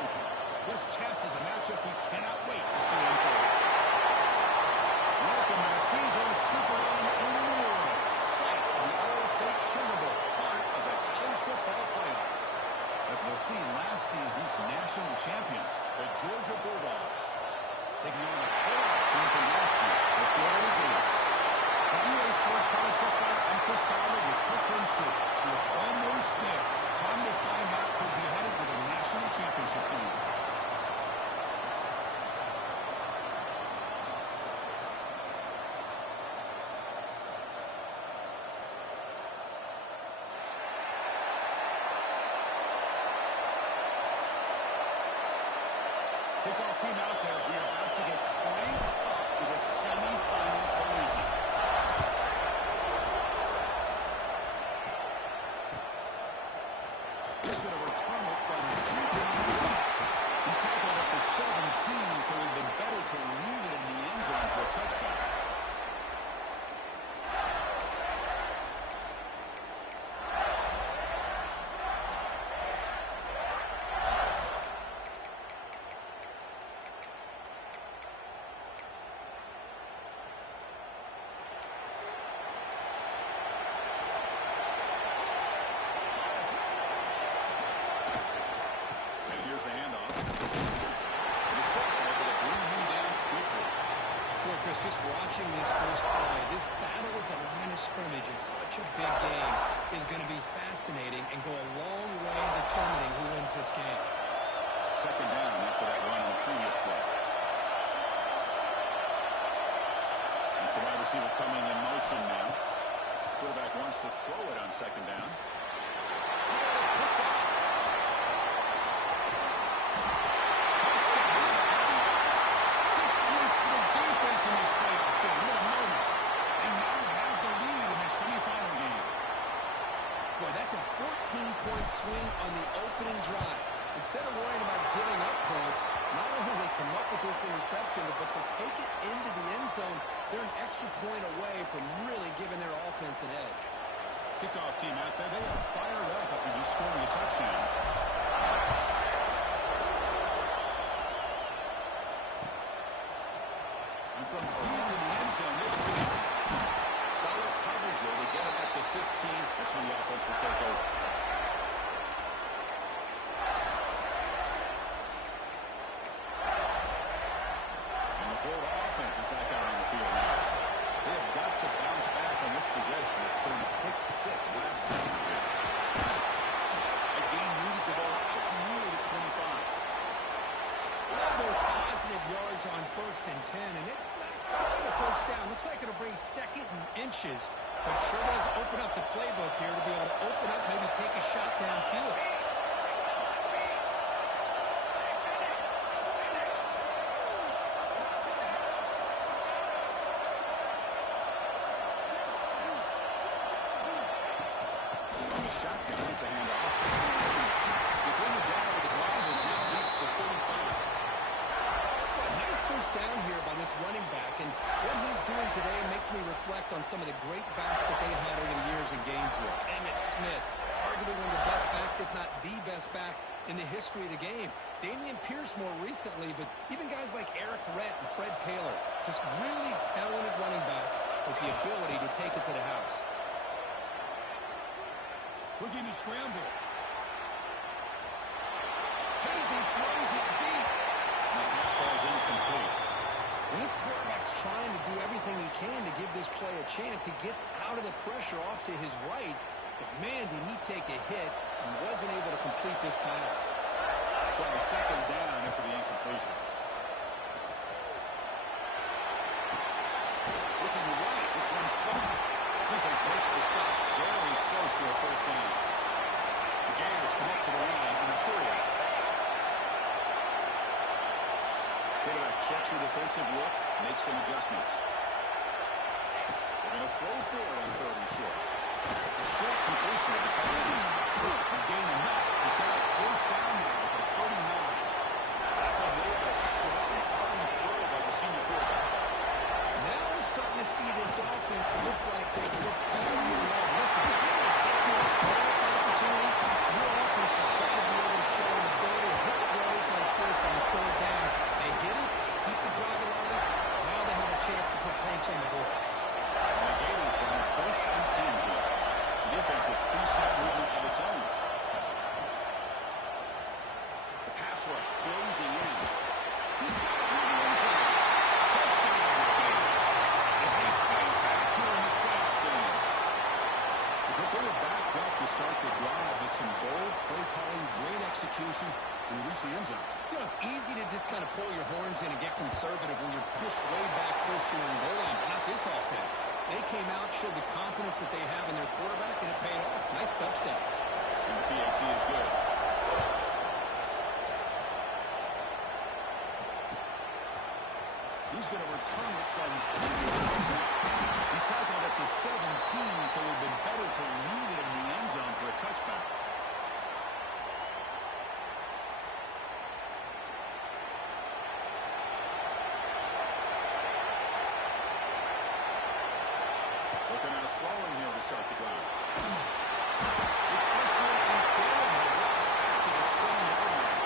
trophy. This test is a matchup we cannot wait to see unfold. Welcome to the season Superdome in New Orleans, site of the Iowa State Sugar Bowl, part of the college football playoff. As we'll see, last season's national champions, the Georgia Bulldogs, taking on a playoff team from last year, the Florida Gators. From EA Sports College Football, I'm Chris Fowler with Quick Win Soup. We're almost there. Time to find out who'll be headed to the national championship game. Kickoff team out there. We are about to get cranked up with a semifinal collision. He's going to return it from deep in the end zone. He's tackled at the 17, so it would have been better to leave it in the end zone for a touchback. Here's the handoff. And the second able to bring him down quickly. Well, Chris, just watching this first play, this battle at the line of scrimmage in such a big game is going to be fascinating and go a long way in determining who wins this game. Second down after that run on the previous play. That's the wide receiver coming in motion now. Quarterback wants to throw it on second down. That's a 14-point swing on the opening drive. Instead of worrying about giving up points, not only they come up with this interception, but they take it into the end zone. They're an extra point away from really giving their offense an edge. Kickoff team out there, they are fired up after just scoring a touchdown. And from deep in the end zone, they bring it. Solid coverage there. They get it at the 15. That's when the offense will take over. And the Florida offense is back out on the field now. They have got to bounce back on this possession. They put in a pick 6 last time. Again, moves the ball out near the 25. Love those positive yards on 1st and 10, and it's not quite a first down. Looks like it'll bring 2nd and inches, but sure does open up the playbook here to be able to open up, maybe take a shot downfield. On the shotgun, it's a handoff. They bring it down with the ground has now reached the 35. Nice first down here by this running back, and what he's doing today makes me reflect on some of the great backs that they've had over the years in Gainesville. Emmitt Smith, arguably one of the best backs, if not the best back in the history of the game. Dameon Pierce more recently, but even guys like Eric Rhett and Fred Taylor, just really talented running backs with the ability to take it to the house. Looking to scramble. Hazy throws it deep. And the pass ball is incomplete. When this quarterback's trying to do everything he can to give this play a chance, he gets out of the pressure off to his right, but man, did he take a hit and wasn't able to complete this pass. So a second down after the incompletion. Looking right, this one caught. Defense makes the stop very close to a first down. The Gators come up to the line in a hurry. Quarterback checks the defensive look, makes some adjustments. They're going to throw for it on 3rd and short. A short completion of the tight end. They'll gain enough to set up first down now at the 39. Tackled late, a strong arm throw by the senior quarterback. Now we're starting to see this offense look like they look all year long. Listen, if you want to get to a playoff opportunity, your offense has got to be able to show an ability to hit throws like rush closing in. He's got it in the end zone. Touchdown, Gators. As they fight back here in this playoff game. But they were backed up to start the drive with some bold play calling, great execution, and reach the end zone. You know, it's easy to just kind of pull your horns in and get conservative when you're pushed way back close to your own goal line, but not this offense. They came out, showed the confidence that they have in their quarterback, and it paid off. Nice touchdown. And the PAT is good. He's going to return it from he's tackled at the 17, so it would have been better to leave it in the end zone for a touchback. Looking at throwing here to start the drive. The pressure and throwing the rush back to the 7-yard line.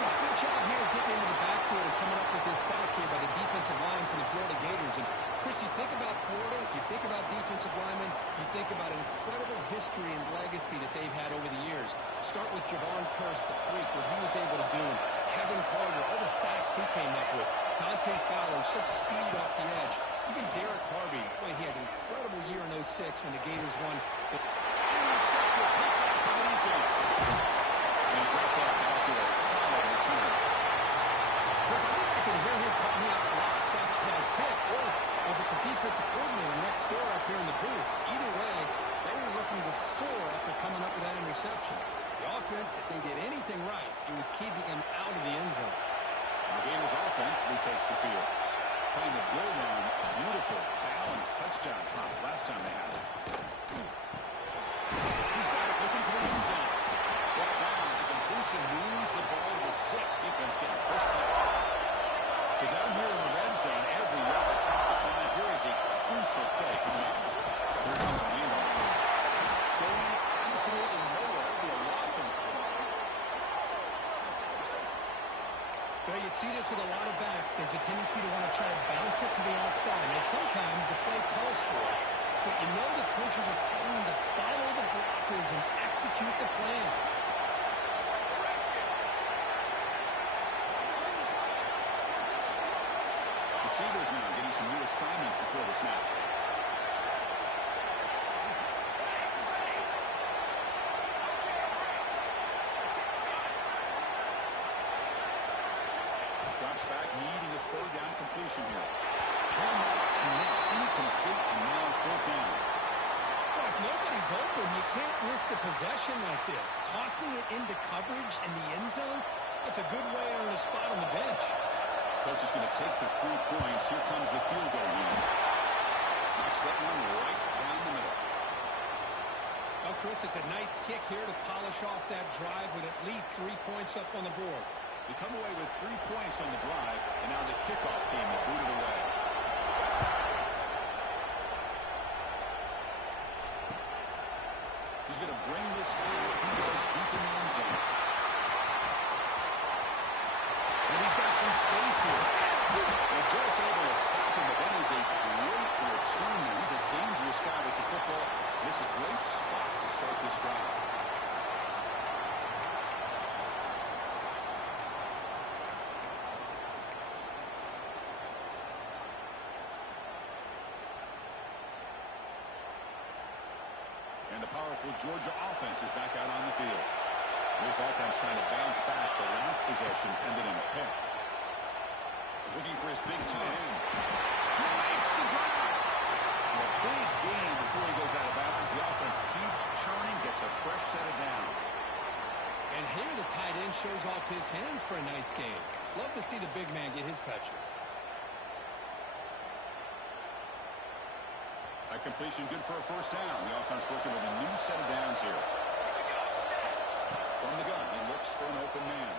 Well, good job here getting into the backfield and coming up with this sack here by the defensive line for the Florida Gators. And, Chris, you think about Florida, you think about defensive linemen, you think about an incredible history and legacy that they've had over the years. Start with Javon Kearse, the freak, what he was able to do. Kevin Carter, all the sacks he came up with. Dante Fowler, such speed off the edge. Even Derek Harvey, boy, he had an incredible year in 06 when the Gators won. But intercepted, picked up by the defense. And he's wrapped up after a solid return. Chris, I think I can hear him calling out blocks after that kick, or was it the defensive coordinator next door up here in the booth? Either way, they were looking to score after coming up with that interception. The offense, if they did anything right, it was keeping him out of the end zone. And the Gators offense retakes the field. Trying to build on a beautiful, balanced touchdown drop last time they had it. He's got it, looking for the end zone. Brought down, the completion moves the ball to the 6. Defense getting pushed back. So down here in the red zone, every yard tough to find. Here is a crucial play coming up. Here comes a handoff. Going absolutely nowhere. That would be a loss of. Well, you see this with a lot of backs. There's a tendency to want to try to bounce it to the outside. Now, sometimes the play calls for it, but you know the coaches are telling you to follow the blockers and execute the plan. Receivers now getting some new assignments before the snap. Drops back, needing a third down completion here. Cannot connect, incomplete, and now fourth down. Well, if nobody's open, you can't miss the possession like this. Tossing it into coverage in the end zone, that's a good way to earn a spot on the bench. Coach is going to take the 3 points. Here comes the field goal unit. Knocks that one right down the middle. Well, Chris, it's a nice kick here to polish off that drive with at least 3 points up on the board. They come away with 3 points on the drive, and now the kickoff team will boot it away. He's going to bring this down. He goes deep in the end zone. And he's got some space here. They're just able to stop him, but that is a great return there. He's a dangerous guy with the football. It's a great spot to start this drive. And the powerful Georgia offense is back out on the field. This offense trying to bounce back. The last possession ended in a pick. Looking for his big tight end. He makes the grab. And a big gain before he goes out of bounds. The offense keeps churning, gets a fresh set of downs. And here the tight end shows off his hands for a nice game. Love to see the big man get his touches. A completion good for a first down. The offense working with a new set of downs here. From the gun, he looks for an open man.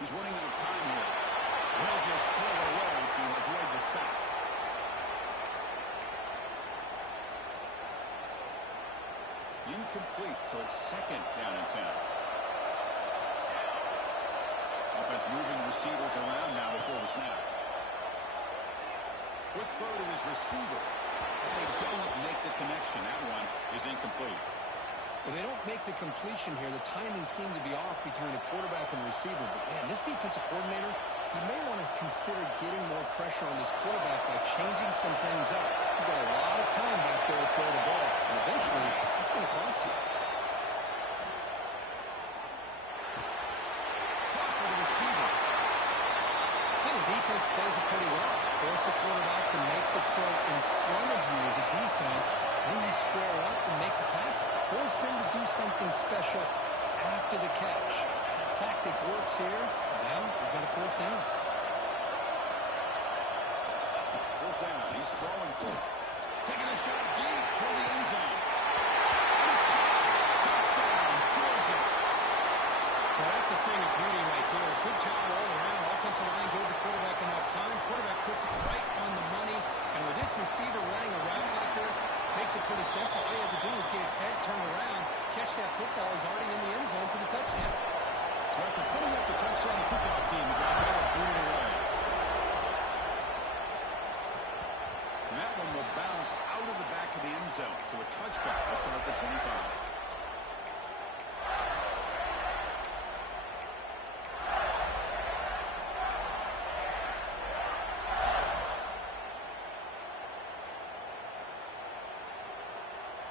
He's running out of time here. He'll just throw it away to avoid the sack. Incomplete, so it's second down and 10. Offense moving receivers around now before the snap. Quick throw to his receiver. But they don't make the connection. That one is incomplete. Well, they don't make the completion here. The timing seemed to be off between the quarterback and the receiver. But, man, this defensive coordinator, he may want to consider getting more pressure on this quarterback by changing some things up. You've got a lot of time back there to throw the ball. And eventually, it's going to cost you. Caught by the receiver. And the defense plays it pretty well. Force the quarterback to make the throw in front of you as a defense. Then you square up and make the tackle. Force them to do something special after the catch. That tactic works here. Now we've got a fourth down. Fourth down. He's throwing for it. Taking a shot deep toward the end zone. And it's caught. Touchdown, Georgia. Well, that's a thing of beauty right there. Good job all around. Offensive line gave the quarterback enough time. Quarterback puts it right on the money. And with this receiver running around like this, makes it pretty simple. All you have to do is get his head turned around, catch that football. He's already in the end zone for the touchdown. So after putting up the touchdown, the kickoff team is out there booting away. And that one will bounce out of the back of the end zone. So a touchback to start the 25.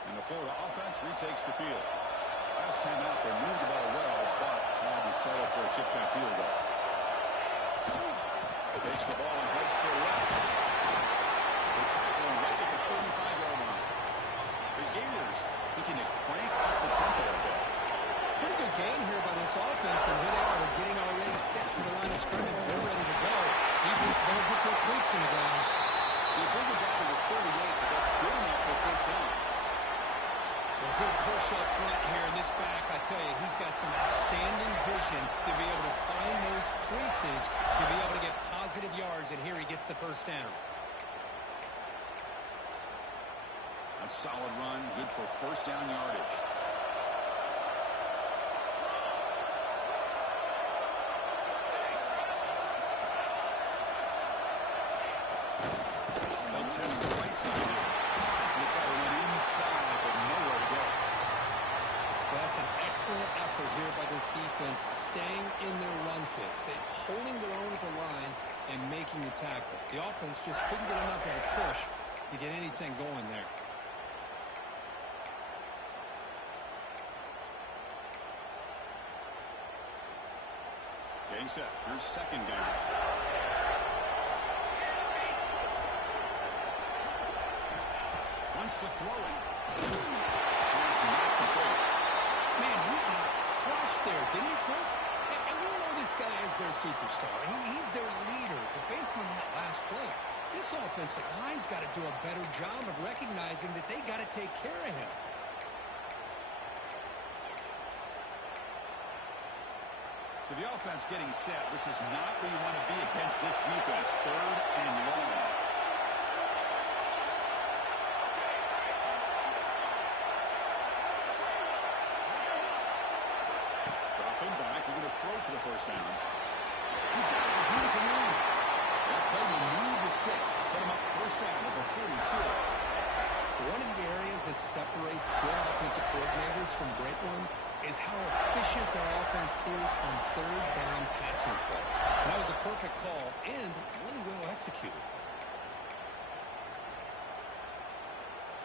And the Florida offense retakes the field. Last time out, they moved the ball well, but had to settle for a chip shot field goal. Takes the ball and heads to the left. They tackle him right at the 35-yard line. The Gators looking to crank up the tempo a bit. Pretty good game here by this offense, and here they are. They're getting already set to the line of scrimmage. They're ready to go. Defense better get their cleats in the ground. They bring it down to the 38, but that's good enough for a first down. A good push up front here in this back. I tell you, he's got some outstanding vision to be able to find those creases, to be able to get positive yards, and here he gets the first down. A solid run, good for first down yardage. They'll test the right side here. They try to run inside, but nowhere to go. That's an excellent effort here by this defense, staying in their run fits. They're holding their own at the line and making the tackle. The offense just couldn't get enough of a push to get anything going there. Getting set. Here's second down. Wants to throw it. Here's not complete. Man, he got crushed there, didn't he, Chris? And we know this guy is their superstar. He's their leader. But based on that last play, this offensive line's got to do a better job of recognizing that they got to take care of him. So the offense getting set. This is not where you want to be against this defense. Third and long. Dropping back. We're going to throw for the first down. He's got it with room to move. That play will move the sticks. Set him up first down at the 42. One of the areas that separates good offensive coordinators from great ones is how efficient their offense is on third down passing plays. That was a perfect call and really well executed.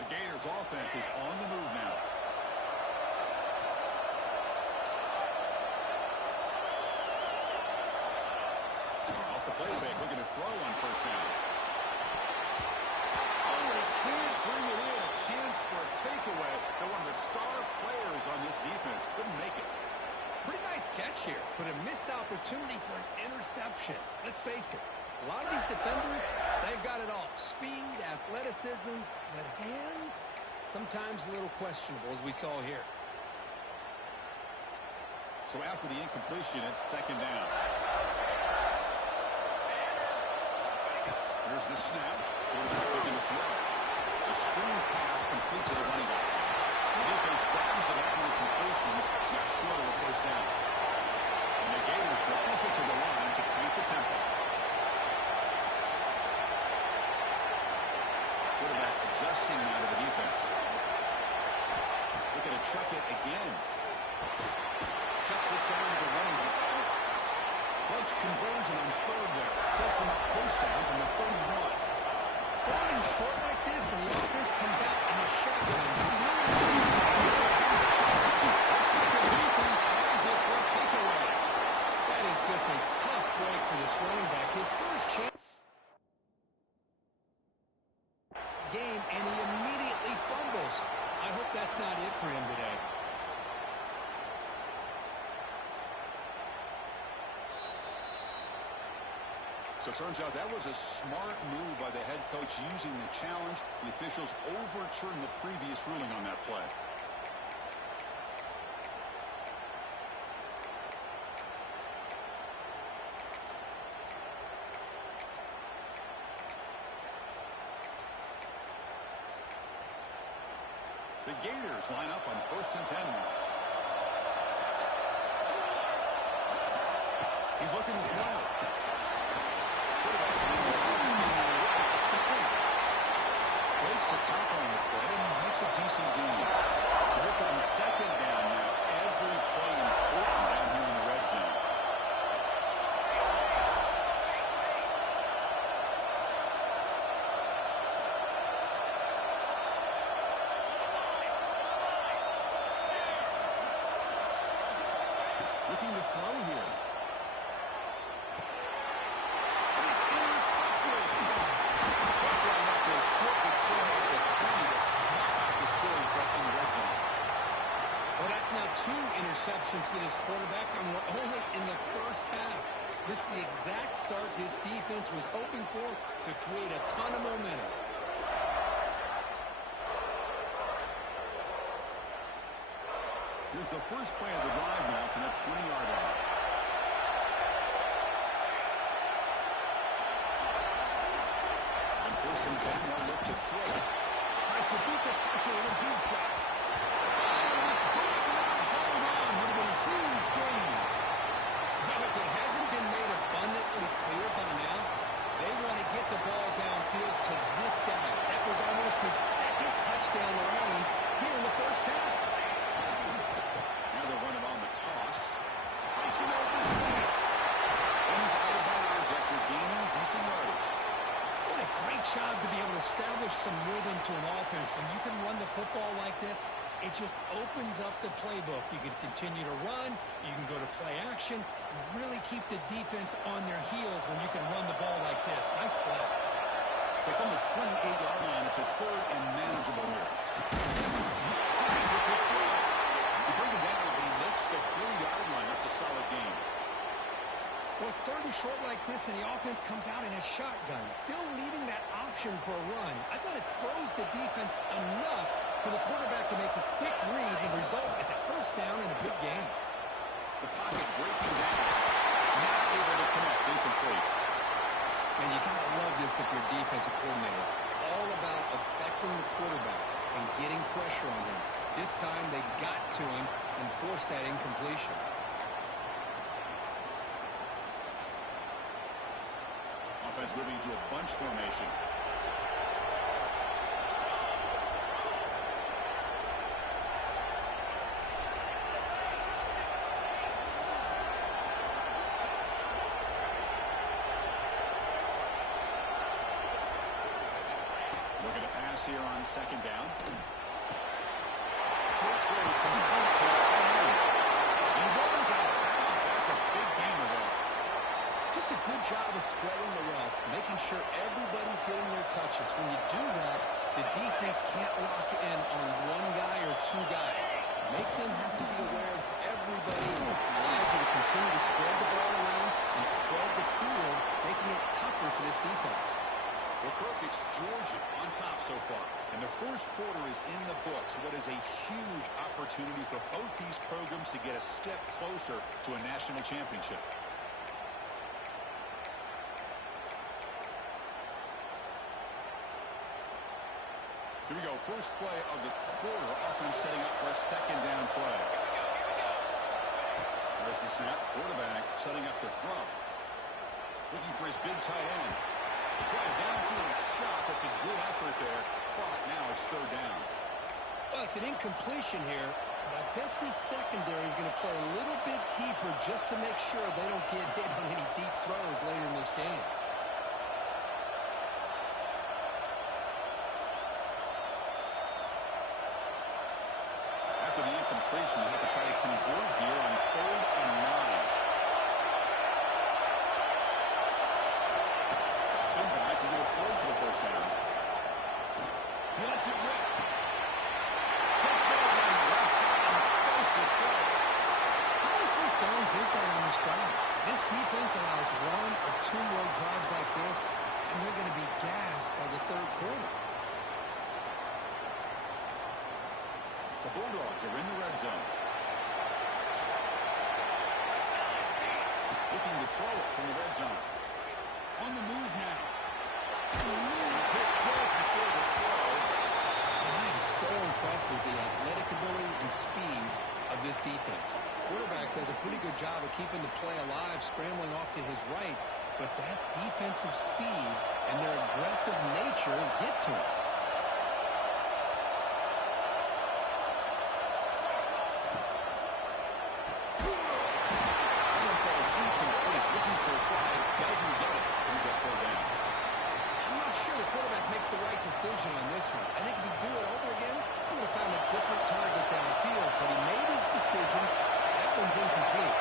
The Gators offense is on the move now. Off the play fake, looking to throw on first down. Can't bring it in. A chance for a takeaway. They're one of the star players on this defense. Couldn't make it. Pretty nice catch here, but a missed opportunity for an interception. Let's face it, a lot of these defenders, they've got it all. Speed, athleticism, but hands, sometimes a little questionable, as we saw here. So after the incompletion, it's second down. Here's the snap. Quarterback looking to throw. A screen pass complete to the running back. The defense grabs it after the completions, just short of a first down. And the Gators rolls it to the line to crank the tempo. Quarterback adjusting now to the defense. Looking to chuck it again. huge conversion on third there. Sets him up first down from the 31. Third and short like this, and the offense comes out in a shotgun. Looks like the defense has it for a takeaway. That is just a tough break for this running back. His first chance game, and he immediately fumbles. I hope that's not it for him today. So it turns out that was a smart move by the head coach using the challenge. The officials overturned the previous ruling on that play. The Gators line up on 1st and 10. He's looking to throw. It's complete. Breaks a tackle on the play and makes a decent gain. So here comes second down now. Every play important down here in the red zone. Looking to throw here. And he's intercepted. They're throwing after a short return at the 20 to snuff out the scoring threat in the red zone. Well, that's now 2 interceptions for this quarterback, and we're only in the first half. This is the exact start his defense was hoping for to create a ton of momentum. Here's the first play of the drive now from the 20-yard line. And 1st and 10, they'll look to throw. Tries to beat the pressure with a deep shot. Would have been a huge gain. Well, if it hasn't been made abundantly clear by now, they want to get the ball downfield to this guy. That was almost his second touchdown run here in the first half. Now they're running on the toss. Breaks an open space. And he's out of bounds after gaining decent yardage. What a great job to be able to establish some rhythm to an offense. When you can run the football like this, it just opens up the playbook. You can continue to run. You can go to play action. You really keep the defense on their heels when you can run the ball like this. Nice play. So from the 28-yard line, it's a 3rd and manageable here. Tries the quick throw. You bring him down, and he makes the 4-yard line. That's a solid gain. Well, it's 3rd and short like this, and the offense comes out in a shotgun, still leaving that option for a run. I thought it throws the defense enough for the quarterback to make a quick read. The result is a first down and a good gain. The pocket breaking down. Not able to connect. Incomplete. And you got to love this if you're a defensive coordinator. It's all about affecting the quarterback and getting pressure on him. This time they got to him and forced that incompletion. Offense moving into a bunch formation. Looking to pass here on 2nd down. Short play complete to a tight end. He rolls out of bounds. That's a big gainer there. Just a good job of spreading the wealth, making sure everybody's getting their touches. When you do that, the defense can't lock in on one guy or 2 guys. Make them have to be aware of everybody who allows you to continue to spread the ball around and spread the field, making it tougher for this defense. Well, Kirk, it's Georgia on top so far. And the first quarter is in the books. What is a huge opportunity for both these programs to get a step closer to a national championship. Here we go. First play of the quarter. Offense setting up for a 2nd down play. There's the snap. Quarterback setting up the throw. Looking for his big tight end. Try a downfield shot. That's a good effort there. But now it's 3rd down. Well, it's an incompletion here, But I bet this secondary is going to play a little bit deeper just to make sure they don't get hit on any deep throws later in this game. After the incompletion, they have to try to convert here on 3rd and 9. Come back and get a throw for the first down. He lets it rip. Touchdown on the left side. An explosive play. How many first downs is that on this drive? This defense allows 1 or 2 more drives like this, and they're going to be gassed by the third quarter. The Bulldogs are in the red zone. Looking to throw it from the red zone. On the move now. He's hit just before the throw. And I am so impressed with the athletic ability and speed of this defense. Quarterback does a pretty good job of keeping the play alive, scrambling off to his right, but that defensive speed and their aggressive nature get to him. The right decision on this one. I think if he'd do it over again, he would have found a different target downfield, but he made his decision. That one's incomplete.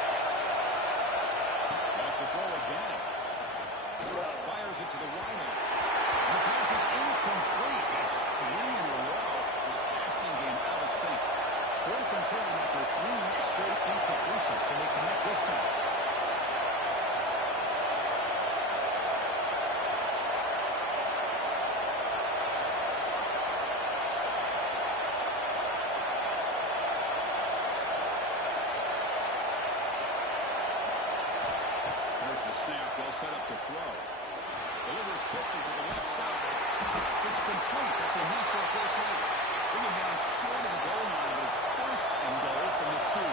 Back to throw again. Fires it to the right hand. The pass is incomplete. That's 3 in a row. His passing game out of sync. 4th and 10 after 3 straight incompletions. Can they connect this time? Set up to throw. Delivers quickly to the left side. It's complete. That's enough for a first down. Bring him down short of the goal line, but it's 1st and goal from the 2.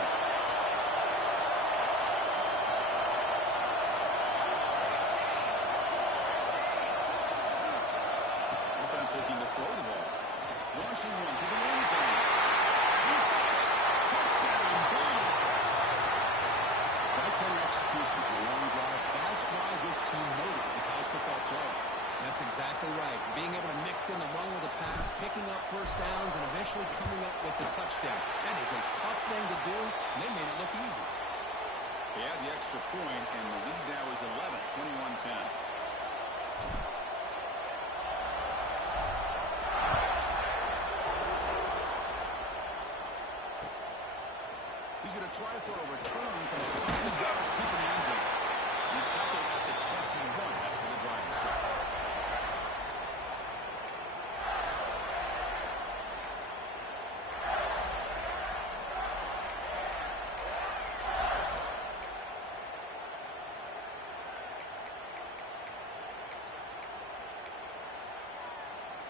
Offense looking to throw the ball. Launching one to the end zone. He's got it. Touchdown, Bulldogs. Right-handed execution for a long drive. That's why this team made it in the college football playoff. That's exactly right. Being able to mix in the run with the pass, picking up first downs, and eventually coming up with the touchdown. That is a tough thing to do, and they made it look easy. They had the extra point, and the lead now is 11, 21-10. He's going to try for a return from a couple of yards deep in the end zone. He's tackled at the 21. That's where the drive will start.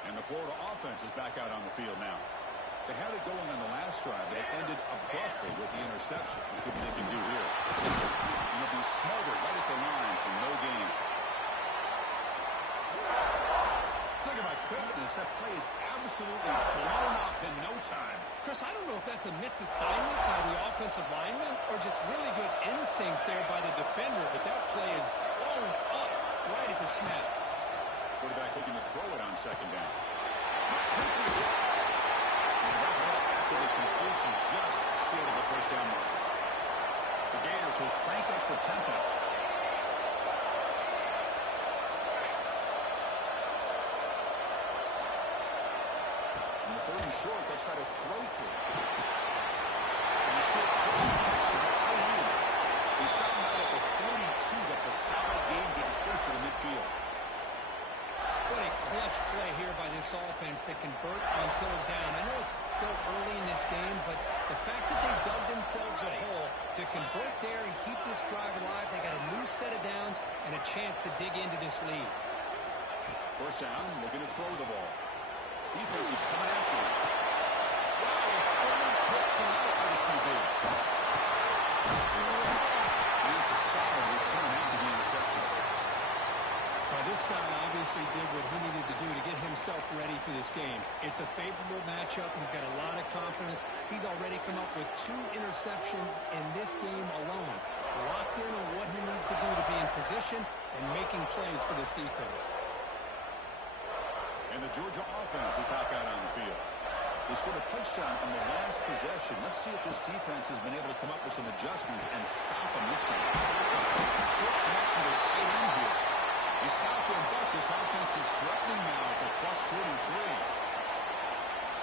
And the Florida offense is back out on the field now. They had it going on the last drive, but it ended abruptly with the interception. Let's see what they can do here. And they'll be smothered right at the line for no gain. Look at my quickness. That play is absolutely blown up in no time. Chris, I don't know if that's a misassignment by the offensive lineman or just really good instincts there by the defender, but that play is blown up right at the snap. Quarterback looking to throw it on 2nd down. After the completion, just short of the first down mark. The Gators will crank up the tempo. On the 3rd and short, they'll try to throw for it. And a short pitching catch to the tight end. He stopped out at the 42. That's a solid game getting closer to midfield. What a clutch play here by this offense to convert on 3rd down. I know it's still early in this game, but the fact that they dug themselves a hole to convert there and keep this drive alive, they got a new set of downs and a chance to dig into this lead. First down, looking to throw the ball. Defense is coming after him. Wow, fully put to out by the QB. And it's a solid return after the interception. Well, this guy obviously did what he needed to do to get himself ready for this game. It's a favorable matchup. He's got a lot of confidence. He's already come up with 2 interceptions in this game alone. Locked in on what he needs to do to be in position and making plays for this defense. And the Georgia offense is back out on the field. They scored a touchdown on the last possession. Let's see if this defense has been able to come up with some adjustments and stop them this time. Short connection to the tight end here. They stop him, but this offense is threatening now at the +43.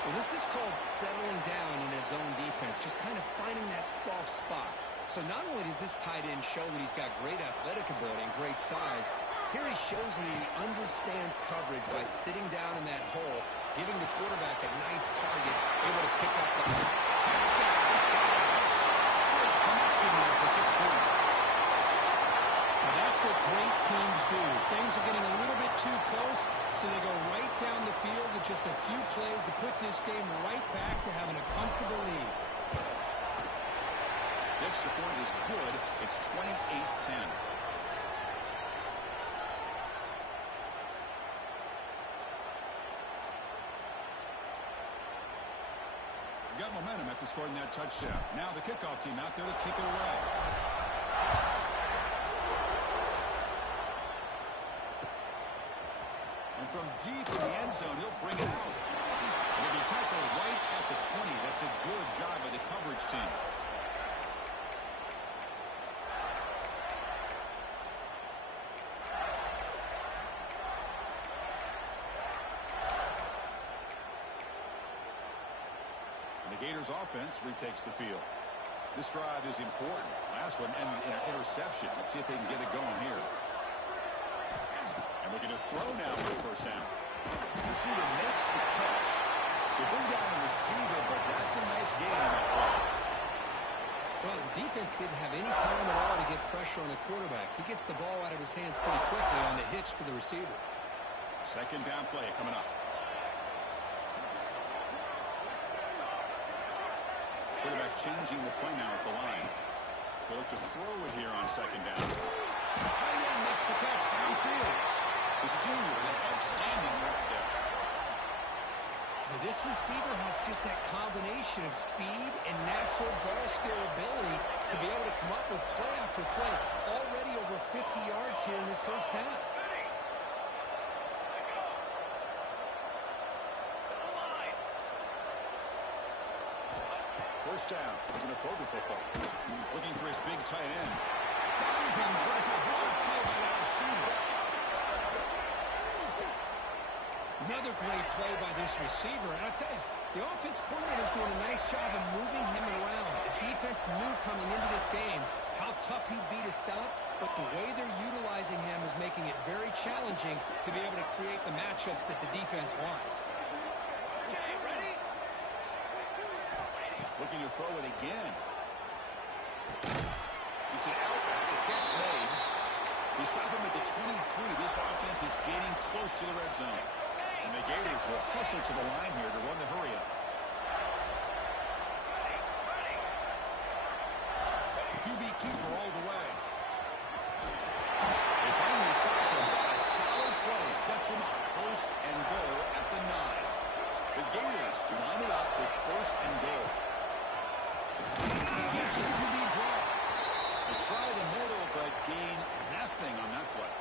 Well, this is called settling down in his own defense, just kind of finding that soft spot. So not only does this tight end show that he's got great athletic ability and great size, here he shows that he understands coverage by sitting down in that hole, giving the quarterback a nice target, able to pick up the touchdown. Good connection there for 6 points. Now that's what great teams do. Things are getting a little bit too close, so they go right down the field with just a few plays to put this game right back to having a comfortable lead. The extra point is good. It's 28-10. Got momentum after scoring that touchdown. Now the kickoff team out there to kick it away. And from deep in the end zone, he'll bring it out. And he'll be tackled right at the 20. That's a good job by the coverage team. The Gators offense retakes the field. This drive is important. Last one ended in an interception. Let's see if they can get it going here. And looking to throw now for the first down. The receiver makes the catch. They bring down the receiver, but that's a nice gain on that play. Well, the defense didn't have any time at all to get pressure on the quarterback. He gets the ball out of his hands pretty quickly on the hitch to the receiver. Second down play coming up. Quarterback changing the play now at the line. They look to throw it here on second down. The tight end makes the catch downfield. The senior with an outstanding record there. This receiver has just that combination of speed and natural ball skill ability to be able to come up with play after play. Already over 50 yards here in this first half. First down. He's going to throw the football. Looking for his big tight end. Diving right up. What a play by that receiver. Another great play by this receiver. And I'll tell you, the offense coordinator is doing a nice job of moving him around. The defense knew coming into this game how tough he'd be to stop, but the way they're utilizing him is making it very challenging to be able to create the matchups that the defense wants. Looking to throw it again. It's an out. The catch made. They stop him at the 23. This offense is getting close to the red zone. And the Gators will hustle to the line here to run the hurry up. QB keeper all the way. They finally stop him. A solid play sets him up. First and goal at the 9. The Gators line it up with first and goal. He gives it QB draw. They try the middle, but gain nothing on that play.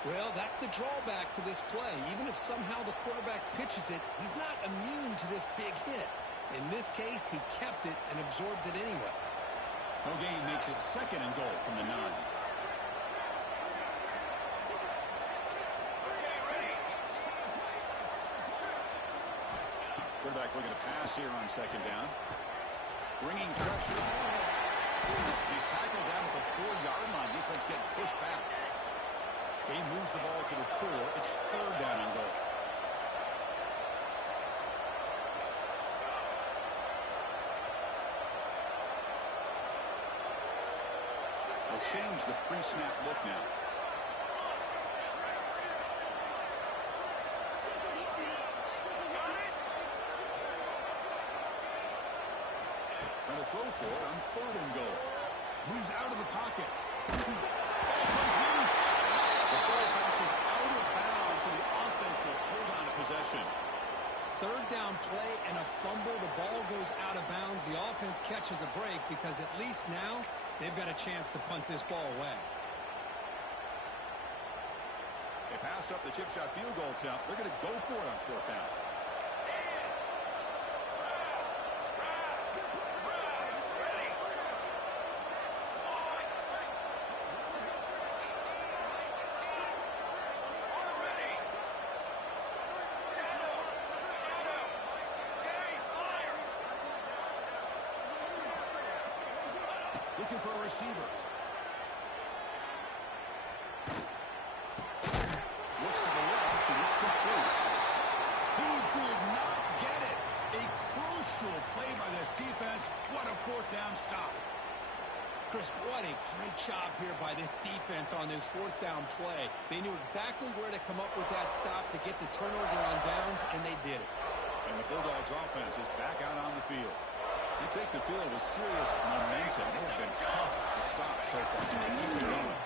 Well, that's the drawback to this play. Even if somehow the quarterback pitches it, he's not immune to this big hit. In this case, he kept it and absorbed it anyway. No gain makes it second and goal from the 9. Quarterback looking to pass here on second down. Bringing pressure. He's tackled down at the 4-yard line. Defense getting pushed back. He moves the ball to the 4. It's third down and goal. They'll change the pre-snap look now. Going to throw for it on third and goal. Moves out of the pocket. Ball comes loose. The ball bounces out of bounds, so the offense will hold possession. Third down play and a fumble. The ball goes out of bounds. The offense catches a break because at least now they've got a chance to punt this ball away. They pass up the chip shot field goal attempt. They're going to go for it on fourth down. Looking for a receiver. Looks to the left, and it's complete. He did not get it. A crucial play by this defense. What a fourth down stop. Chris, what a great job here by this defense on this fourth down play. They knew exactly where to come up with that stop to get the turnover on downs, and they did it. And the Bulldogs offense is back out on the field. They take the field with serious momentum. They have been tough to stop so far. They keep it going.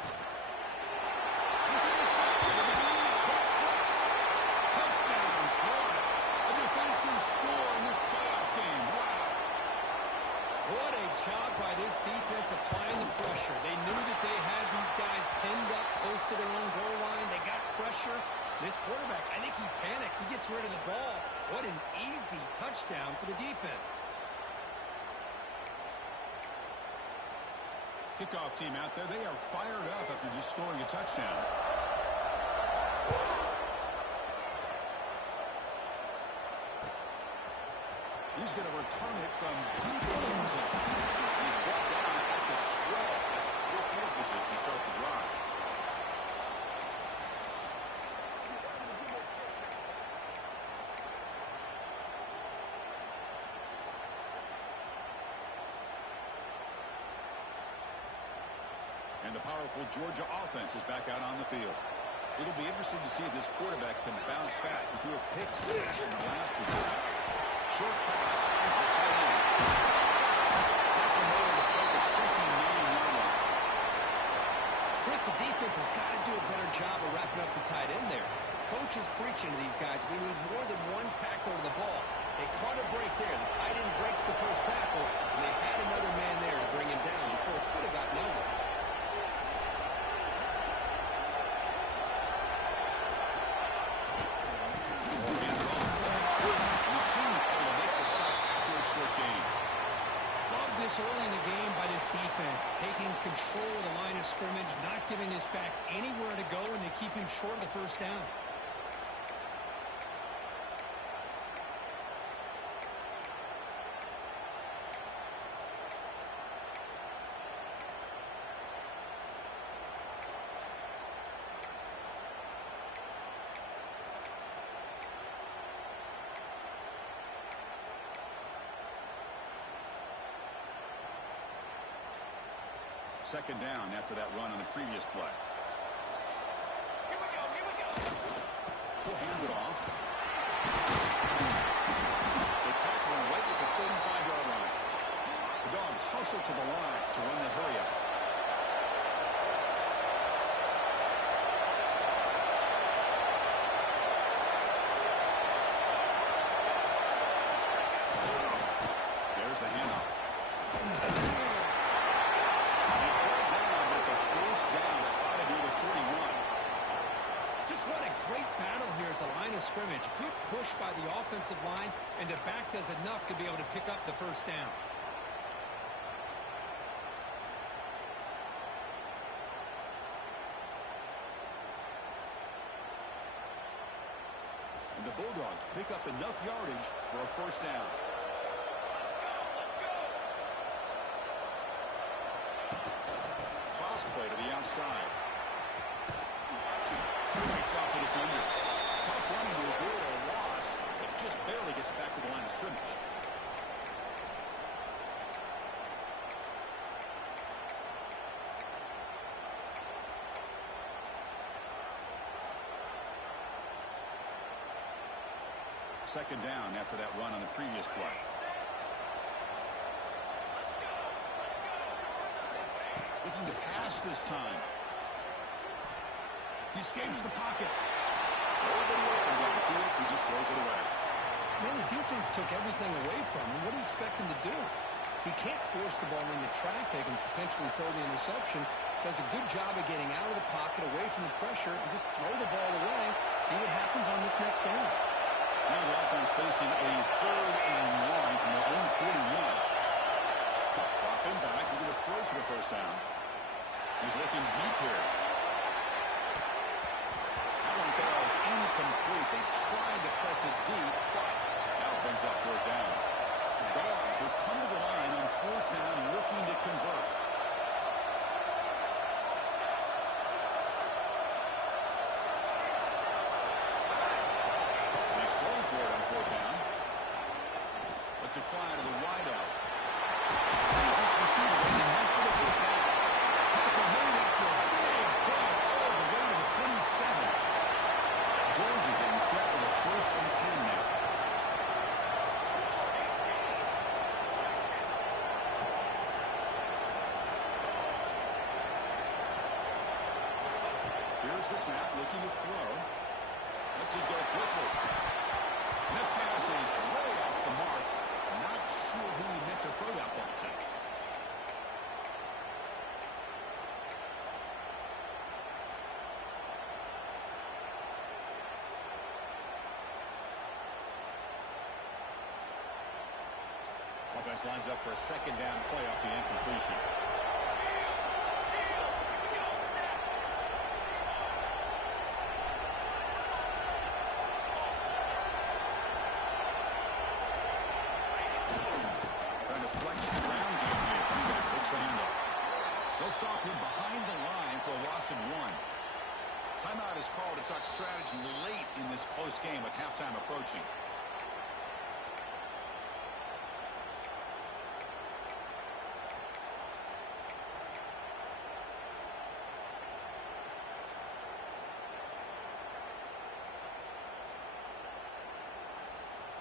He's intercepted at the beginning of pick six. Touchdown, Florida. A defensive score in this playoff game. Wow. What a job by this defense applying the pressure. They knew that they had these guys pinned up close to their own goal line. They got pressure. This quarterback, I think he panicked. He gets rid of the ball. What an easy touchdown for the defense. Kickoff team out there, they are fired up after just scoring a touchdown. He's going to return it from deep in the end zone. He's brought down at the 12. That's good field position to start the drive. And the powerful Georgia offense is back out on the field. It'll be interesting to see if this quarterback can bounce back. He threw a pick six in the last possession. Short pass finds the tight end. Tackle made on the play at 29-yard line. Chris, the defense has got to do a better job of wrapping up the tight end there. The coach is preaching to these guys, we need more than one tackle to the ball. They caught a break there. The tight end breaks the first tackle, and they had another man there to bring him down before it could have gotten over. Early in the game by this defense, taking control of the line of scrimmage, not giving this back anywhere to go, and they keep him short of the first down. Second down after that run on the previous play. Here we go. He'll hand it off. They tackle him right at the 35-yard line. The Dogs hustle to the line to run the hurry up. There's the handoff. Just what a great battle here at the line of scrimmage. Good push by the offensive line, and the back does enough to be able to pick up the first down. And the Bulldogs pick up enough yardage for a first down. Toss play to the outside. Breaks off the defender. Tough running to avoid a loss, but just barely gets back to the line of scrimmage. Second down after that run on the previous play. Looking to pass this time. He escapes the pocket. Nobody open downfield. He just throws it away. Man, the defense took everything away from him. What do you expect him to do? He can't force the ball into traffic and potentially throw the interception. Does a good job of getting out of the pocket, away from the pressure, and just throw the ball away. See what happens on this next down. Now the offense facing a 3rd and 1 from their own 41. Dropping back, looking to throw for the first down. He's looking deep here. That one falls incomplete. They tried to press it deep, but now it brings up 4th down. The Bears will come to the line on 4th down, looking to convert. He's throwing for it on 4th down. Lets it fly to the wideout. Jesus receiver was enough for the first down. Tackle made after a big play all the way to the 27. Georgia getting set with a 1st and 10 now. Here's the snap, looking to throw. Lets it go quickly. And that pass is way off the mark. Not sure who he meant to throw that ball to. Offense lines up for a 2nd down play off the incompletion. Trying to flex the ground game here. He takes the handoff. They'll stop him behind the line for a loss of 1. Timeout is called to talk strategy late in this close game with halftime approaching.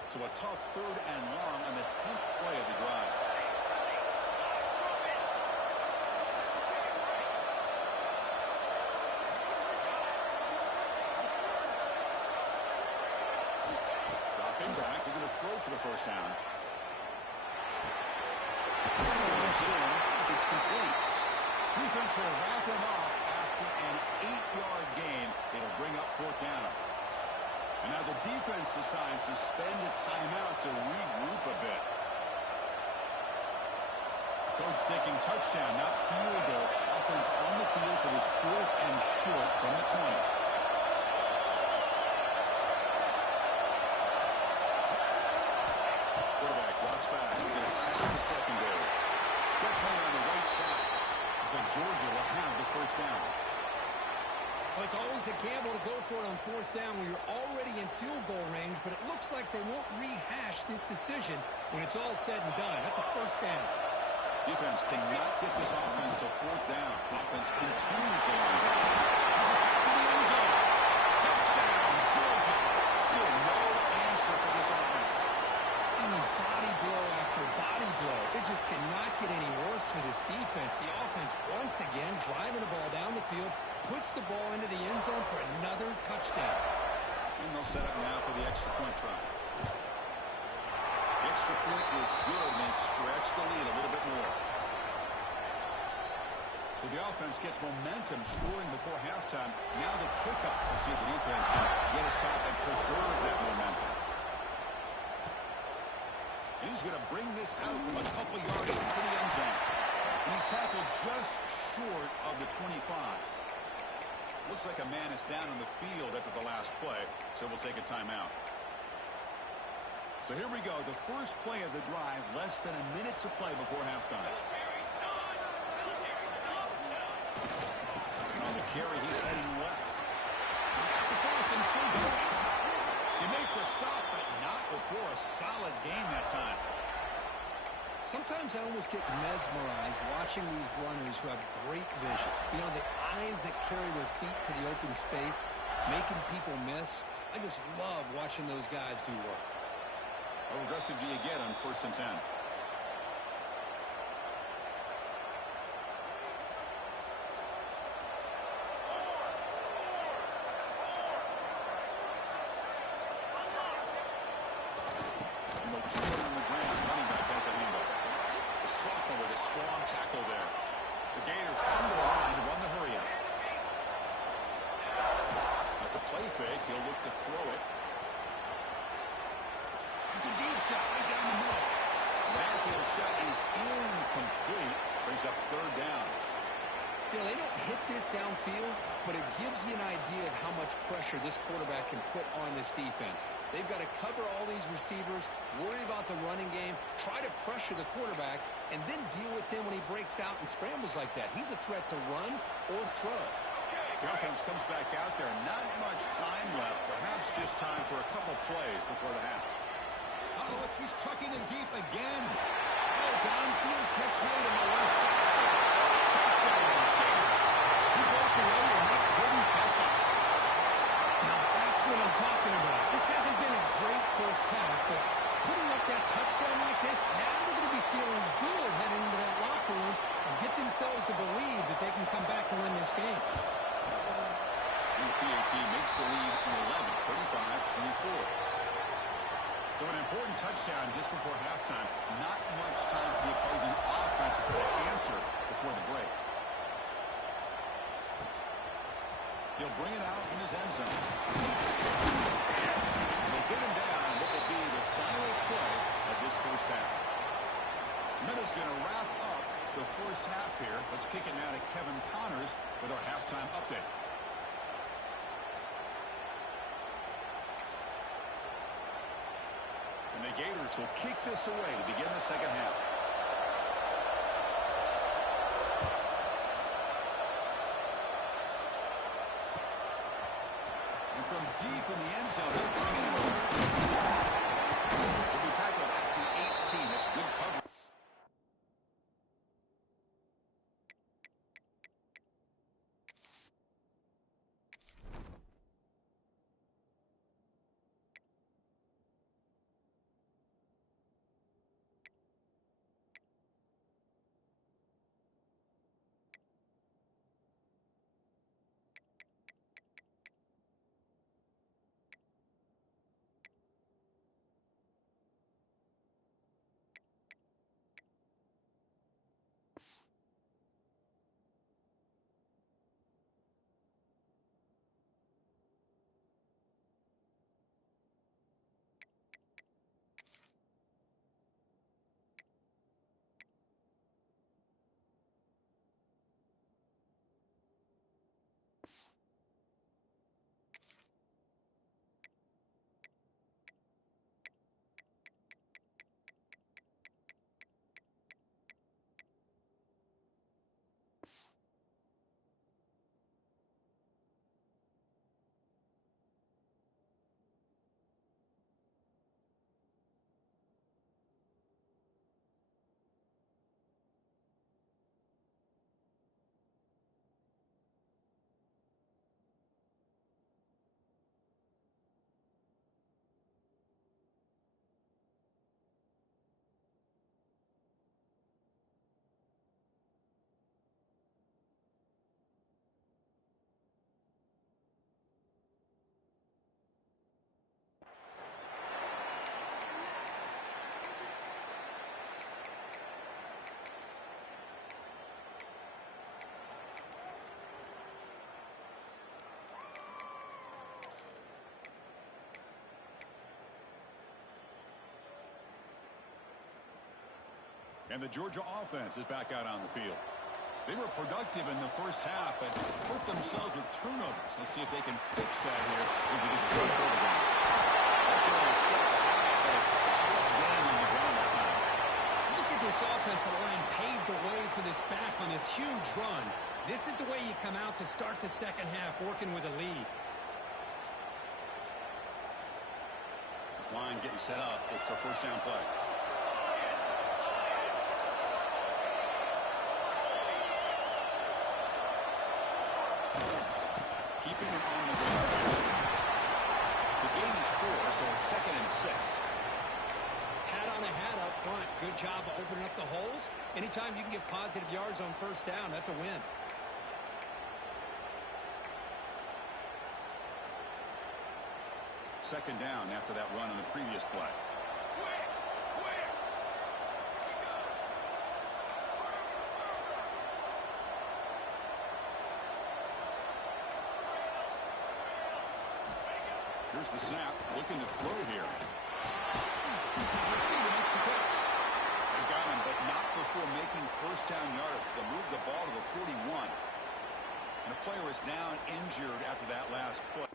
So a tough 3rd and long on the 10th play of the drive. Dropping back, they're going to throw for the first down. Brings it in. It's complete. Defense will wrap him up after an 8-yard gain. It'll bring up 4th down. And now the defense decides to spend a timeout to regroup a bit. Coach thinking touchdown, not field goal. Offense on the field for this 4th and short from the 20. Quarterback drops back. We're going to test the secondary. Catch made on the right side. Looks like Georgia will have the first down. Well, it's always a gamble to go for it on 4th down when you're already in field goal range, but it looks like they won't rehash this decision when it's all said and done. That's a first down. Defense cannot get this offense to 4th down. Offense continues the line drive. He's back to the end zone. Touchdown, Georgia. Still no answer for this offense. I mean, body blow after body blow. It just cannot get any worse for this defense. The offense, once again, driving the ball down the field, puts the ball into the end zone for another touchdown. And they'll set up now for the extra point try. The extra point is good, and they stretch the lead a little bit more. So the offense gets momentum scoring before halftime. Now the kickoff. We'll see if the defense can get a stop and preserve that momentum. And he's going to bring this out from a couple yards into the end zone. And he's tackled just short of the 25. Looks like a man is down on the field after the last play, so we'll take a timeout. So here we go, the first play of the drive, less than a minute to play before halftime. And on the carry, he's heading left. He's got the cross and still going. You make the stop, but not before a solid gain that time. Sometimes I almost get mesmerized watching these runners who have great vision. You know, the eyes that carry their feet to the open space, making people miss. I just love watching those guys do work. How aggressive do you get on 1st and 10? fake. He'll look to throw it. It's a deep shot right down the middle. That field shot is incomplete. Brings up third down. You know, they don't hit this downfield, but it gives you an idea of how much pressure this quarterback can put on this defense. They've got to cover all these receivers, worry about the running game, try to pressure the quarterback, and then deal with him when he breaks out and scrambles like that. He's a threat to run or throw. The offense comes back out there. Not much time left. Perhaps just time for a couple plays before the half. Oh, look, he's trucking it deep again. Oh, downfield catch made on the left side. Touchdown. He broke away and they couldn't catch it. Now that's what I'm talking about. This hasn't been a great first half, but putting up that touchdown like this, now they're going to be feeling good heading into that locker room and get themselves to believe that they can come back and win this game. And the PAT makes the lead in 11, 35-24. So an important touchdown just before halftime. Not much time for the opposing offense to try to answer before the break. He'll bring it out from his end zone. They get him down on what will be the final play of this first half. Minutes going to wrap up the first half here. Let's kick it now to Kevin Connors with our halftime update. And the Gators will kick this away to begin the second half. And from deep in the end zone, they'll bring it over. Will be tackled at the 18. That's good coverage. And the Georgia offense is back out on the field. They were productive in the first half, but hurt themselves with turnovers. Let's see if they can fix that here as we get the third quarter going. Steps back, but a solid gain on the ground that time. Look at this offensive line paved the way for this back on this huge run. This is the way you come out to start the second half, working with a lead. This line getting set up. It's a first down play. Keeping it on the ground here. The gain is 4, so it's 2nd and 6. Hat on a hat up front. Good job of opening up the holes. Anytime you can get positive yards on first down, that's a win. Second down after that run on the previous play. Here's the snap. Looking to throw here. Receiver makes the catch. They got him, but not before making first down yardage. They'll move the ball to the 41. And a player is down injured after that last play.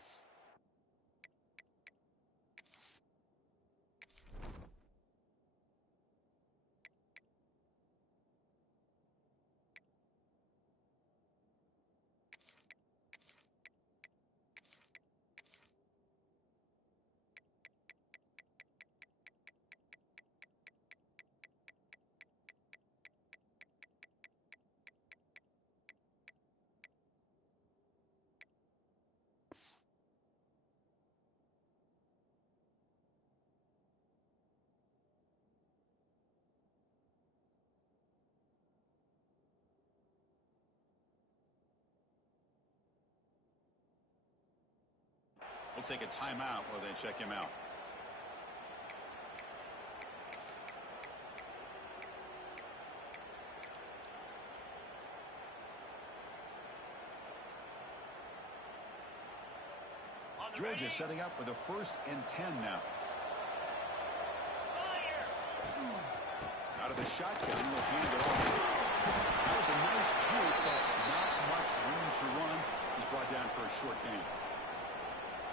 We'll take a timeout while they check him out. Georgia setting up with a 1st and 10 now. Out of the shotgun, they'll hand it off. That was a nice juke, but not much room to run. He's brought down for a short gain.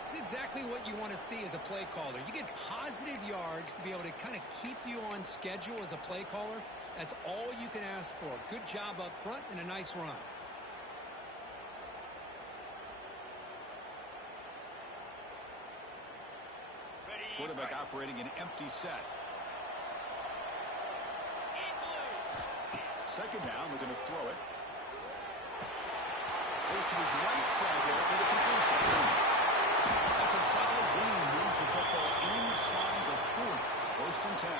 It's exactly what you want to see as a play caller. You get positive yards to be able to kind of keep you on schedule as a play caller. That's all you can ask for. Good job up front and a nice run. Quarterback operating an empty set. Second down, we're going to throw it. Goes to his right side there for the completion. That's a solid gain. Moves the football inside the 40. 1st and 10.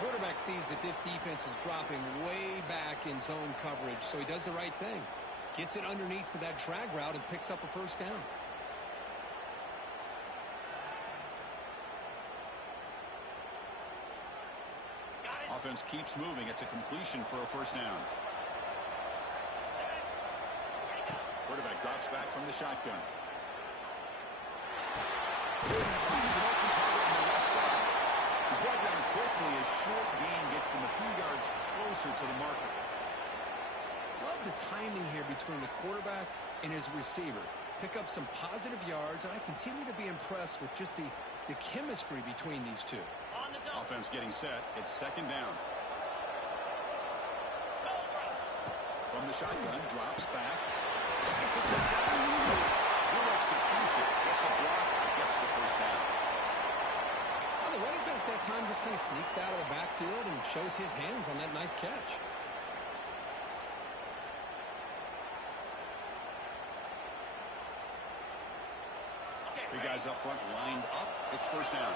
Quarterback sees that this defense is dropping way back in zone coverage, so he does the right thing. Gets it underneath to that drag route and picks up a 1st down. Offense keeps moving. It's a completion for a 1st down. Quarterback drops back from the shotgun. He's an open target on the left side. He's brought down quickly. A short gain gets them a few yards closer to the marker. Love the timing here between the quarterback and his receiver. Pick up some positive yards, and I continue to be impressed with just the chemistry between these two. Offense getting set. It's 2nd down. From the shotgun, drops back. Gets it down. Good execution. Gets a block. Gets the 1st down. Well, the running back that time just kind of sneaks out of the backfield and shows his hands on that nice catch. The guys up front lined up. It's 1st down.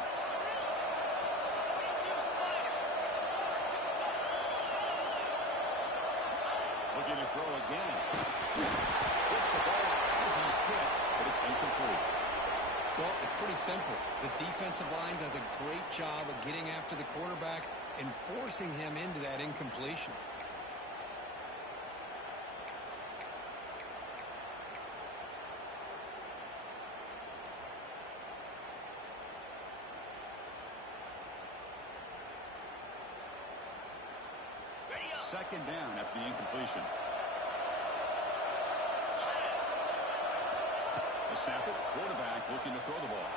Looking to throw again. Hits the ball as he's hit, but it's incomplete. Well, it's pretty simple. The defensive line does a great job of getting after the quarterback and forcing him into that incompletion. Second down after the incompletion. The snapper, quarterback looking to throw the ball.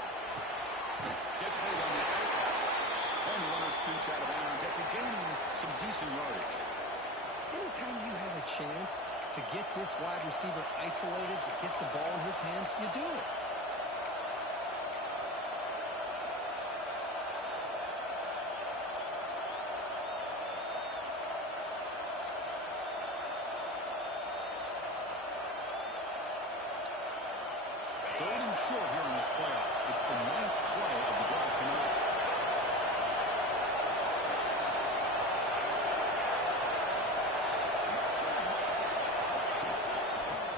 Gets made on the outlet. And the runner scoots out of bounds after gaining some decent yardage. Anytime you have a chance to get this wide receiver isolated, to get the ball in his hands, you do it. Short here in this playoff. It's the 9th play of the drive coming up.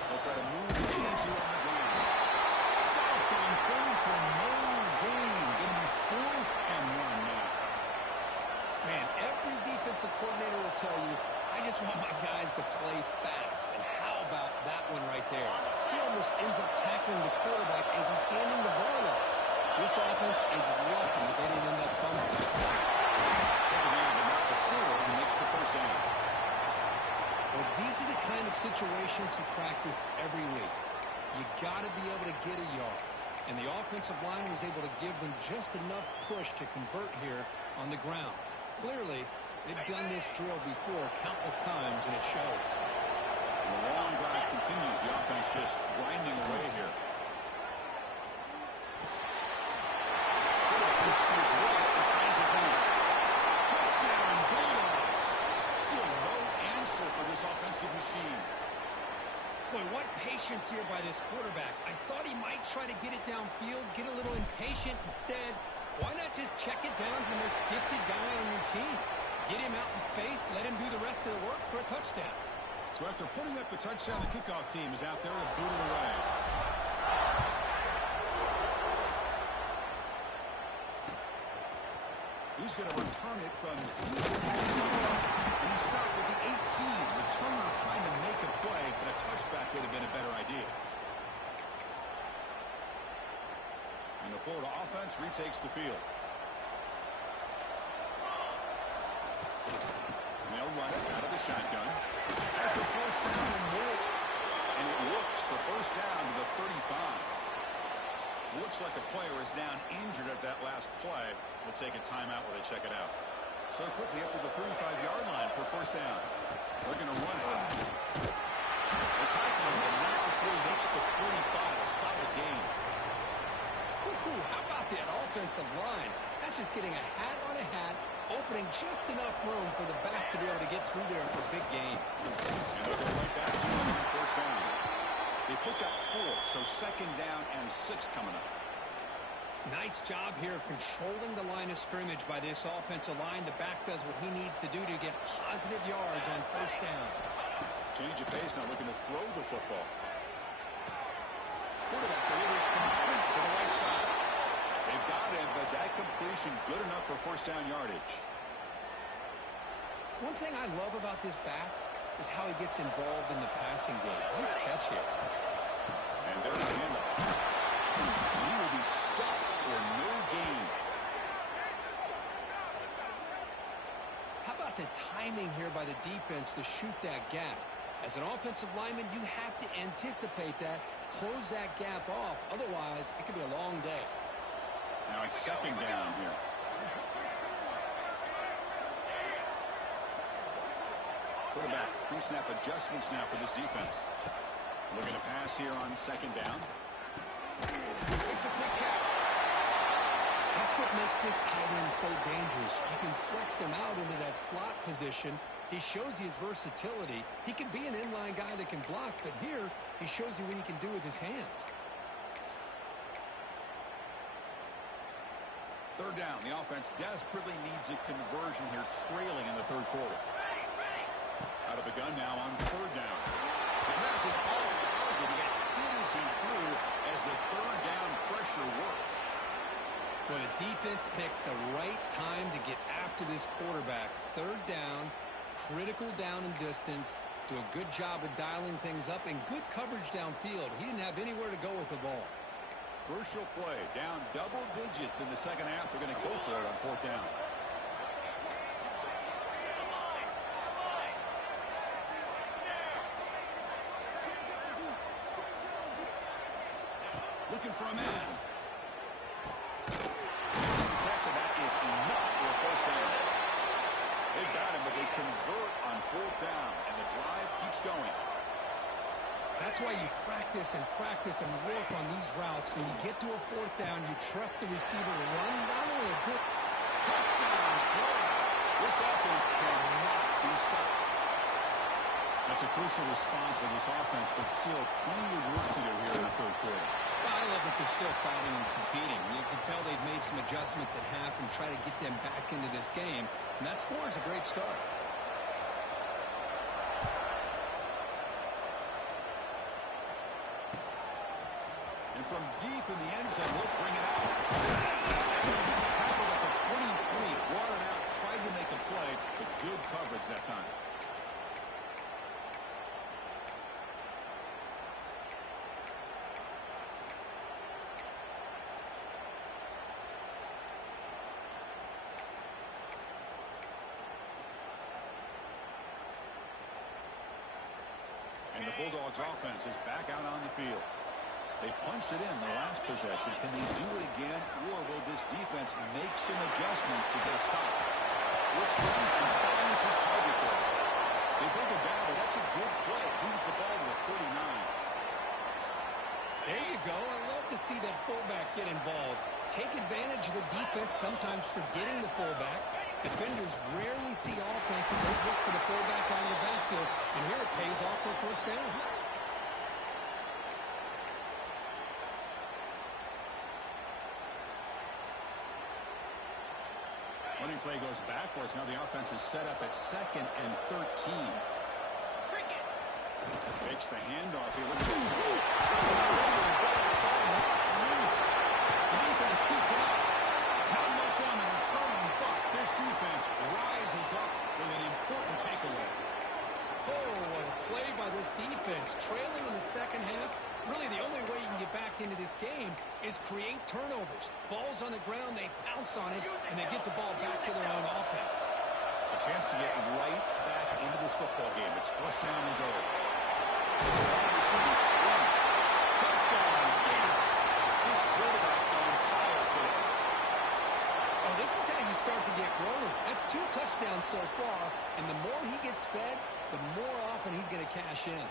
They'll try to move the chains here on the ground. Stopped on 3rd for no gain. Going to be 4th and 1 now. Man, every defensive coordinator will tell you, I just want my guys to play fast. And how about that one right there? He almost almost ends up tackling the quarterback as he's handing the ball off. This offense is lucky they didn't end up fumbling. Taking down, but not before he makes the first down. Well, these are the kind of situations you practice every week. You got to be able to get a yard. And the offensive line was able to give them just enough push to convert here on the ground. Clearly, they've done this drill before countless times, and it shows. And the long drive continues. The offense just grinding away here. Looks to his right and finds his man. Touchdown, Bulldogs. Still no answer for this offensive machine. Boy, what patience here by this quarterback. I thought he might try to get it downfield, get a little impatient. Instead, why not just check it down to the most gifted guy on your team? Get him out in space, let him do the rest of the work for a touchdown. So after putting up a touchdown, the kickoff team is out there to boot it away. He's going to return it from and he stopped with the 18. Returner trying to make a play, but a touchback would have been a better idea. And the Florida offense retakes the field. They'll run it out of the shotgun. That's the first down and more. And it works. The first down to the 35. Looks like the player is down injured at that last play. We'll take a timeout while they check it out. So quickly up to the 35-yard line for first down. They're going to run it. They tackle him, but not before he makes the 45. A solid gain. How about that offensive line? That's just getting a hat on a hat, opening just enough room for the back to be able to get through there for a big gain. And they'll go right back to him on first down. They pick up 4, so second down and 6 coming up. Nice job here of controlling the line of scrimmage by this offensive line. The back does what he needs to do to get positive yards on first down. Change of pace, now looking to throw the football. Quarterback delivers complete to the right side. They've got him, but that completion good enough for first down yardage. One thing I love about this back is how he gets involved in the passing game. Nice catch here. And there's the handoff. He will be stuffed for no gain. How about the timing here by the defense to shoot that gap? As an offensive lineman, you have to anticipate that, close that gap off. Otherwise, it could be a long day. Now it's second down here. Quarterback, pre-snap adjustments now for this defense. Looking to pass here on second down. Makes a quick catch. That's what makes this tight end so dangerous. You can flex him out into that slot position. He shows you his versatility. He can be an inline guy that can block, but here he shows you what he can do with his hands. Third down. The offense desperately needs a conversion here, trailing in the third quarter. Out of the gun now on third down. The pass is off target. He got hit as he threw as the third down pressure works. But the defense picks the right time to get after this quarterback. Third down, critical down and distance. Do a good job of dialing things up and good coverage downfield. He didn't have anywhere to go with the ball. Crucial play. Down double digits in the second half. They're going to go for it on fourth down. Looking for a man. The catch of that is enough for a first down. They've got him, but they convert on fourth down, and the drive keeps going. That's why you practice and work on these routes. When you get to a fourth down, you trust the receiver to run not only a good Touchdown, Florida. This offense cannot be stopped. That's a crucial response by this offense, but still plenty of work to do here in the third quarter. I love that they're still fighting and competing. You can tell they've made some adjustments at half and try to get them back into this game. And that score is a great start. And from deep in the end zone, they'll bring it out. Tackled at the 23, brought it out, tried to make a play, but good coverage that time. Bulldogs offense is back out on the field. They punched it in the last possession. Can they do it again, or will this defense make some adjustments to get a stop? Looks left and finds his target there. They bring it down, but that's a good play. Moves the ball to the 39. There you go. I love to see that fullback get involved. Take advantage of the defense, sometimes forgetting the fullback. Defenders rarely see offenses that look for the fullback out of the backfield, and here it pays off for a first down. Running play goes backwards. Now the offense is set up at 2nd and 13. Takes the handoff. He looks at the defense scoops it up. Not much on the return, but this defense rises up with an important takeaway. Oh, what a play by this defense. Trailing in the second half, really the only way you can get back into this game is create turnovers. Ball's on the ground, they pounce on it, and they get the ball back to their own offense. A chance to get right back into this football game. It's first down and goal. It's a wide receiver screen. Touchdown, Gators. This quarterback on fire today. Oh, this is how you start to get rolling. That's 2 touchdowns so far, and the more he gets fed, the more often he's going to cash in.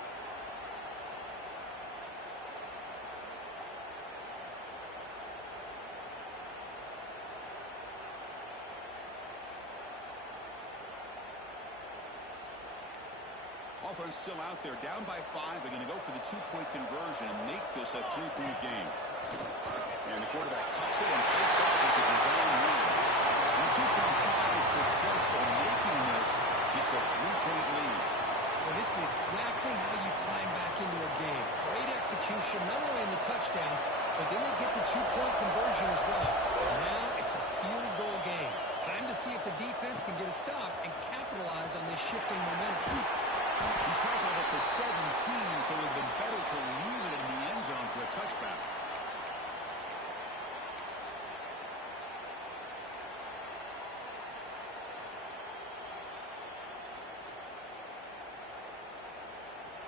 Offense still out there, down by 5. They're going to go for the 2-point conversion and make this a 3-point game. And the quarterback tucks it and takes off as a design run. And the 2-point try is successful, making this just a 3-point lead. Well, this is exactly how you climb back into a game. Great execution, not only in the touchdown, but then they get the 2-point conversion as well. And now it's a field goal game. Time to see if the defense can get a stop and capitalize on this shifting momentum. He's tackled at the 17, so it would have been better to leave it in the end zone for a touchback.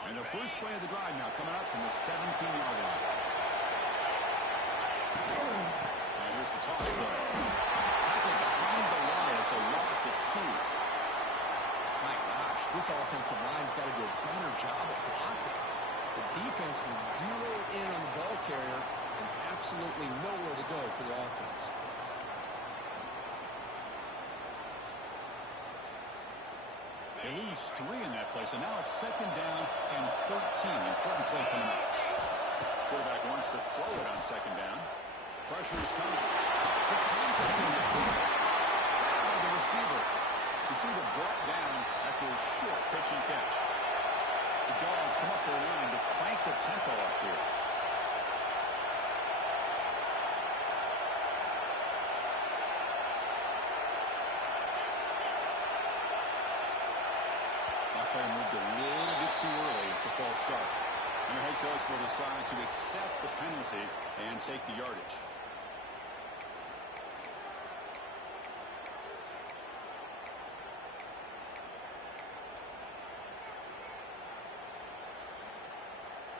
And the first play of the drive now coming up from the 17-yard line. And here's the toss play. Tackled behind the line. It's a loss of 2. My gosh, this offensive line's got to do a better job of blocking. The defense was zeroed in on the ball carrier and absolutely nowhere to go for the offense. They lose 3 in that play, so now it's 2nd down and 13. Important play coming up. Quarterback wants to throw it on 2nd down. Pressure is coming. It's a contact in the by the receiver. Receiver brought down after a short pitch and catch. The Dogs come up to the line to crank the tempo up here. That play moved a little bit too early. It's a false start. And the head coach will decide to accept the penalty and take the yardage.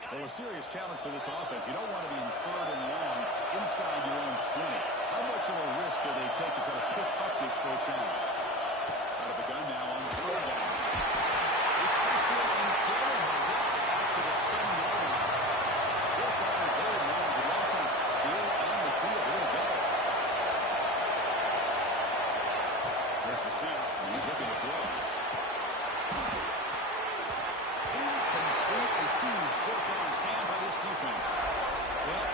Well, a serious challenge for this offense. You don't want to be in 3rd and long inside your own 20. How much of a risk will they take to try to pick up this first down? Out of the gun now on 3rd down. They pressure it and get him. Walks back to the 7-yard line. Work on the 3rd and long. The offense still on the field. They'll go. There's the snap. And he's looking to throw. A huge fourth down stand by this defense. Well,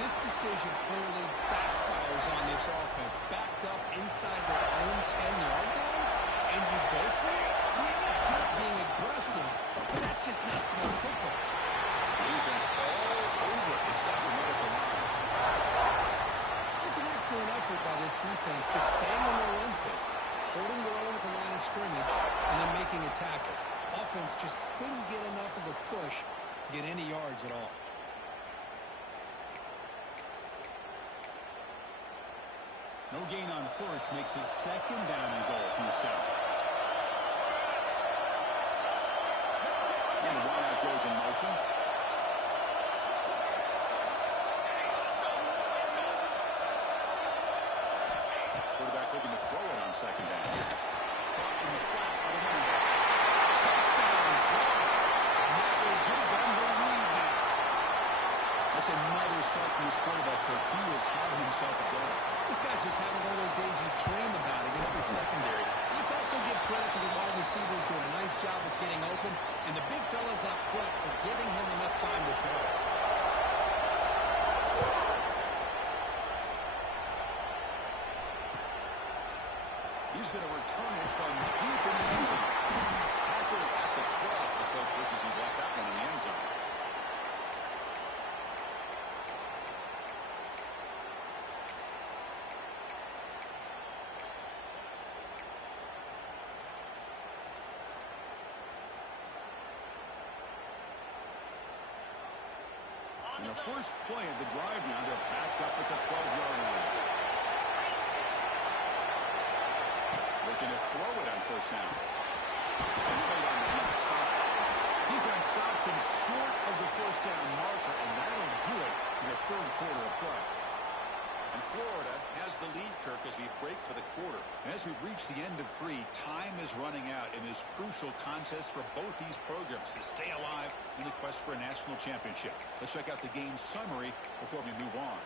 this decision clearly backfires on this offense. Backed up inside their own 10-yard line, and you go for it? I mean, you keep being aggressive, but that's just not smart football. The defense all over it. They stop him right at the line. It was an excellent effort by this defense, just staying in their run fits, holding their own at the line of scrimmage, and then making a tackle. Offense just couldn't get enough of a push to get any yards at all. No gain on first makes it 2nd down and goal from the 7. And the wideout goes in motion. Quarterback looking to throw it on second down. Caught in the flat by the running back. Touchdown, Florida. And that will give them the lead now. That's another strike from this quarterback, Kirk. He has had himself a day. This guy's just having one of those days you dream about against the secondary. Let's also give credit to the wide receivers doing a nice job of getting open, and the big fellas up front for giving him enough time to throw. He's going to return it from deep in the end zone. Tackled at the 12. The coach wishes he left that one in the end zone. And the first play of the drive now, they're backed up at the 12-yard line. Looking to throw it on first down. It's made on the outside. Defense stops him short of the first down marker, and that'll do it in the third quarter of play. And Florida has the lead, Kirk, as we break for the quarter. And as we reach the end of 3, time is running out in this crucial contest for both these programs to stay alive in the quest for a national championship. Let's check out the game summary before we move on.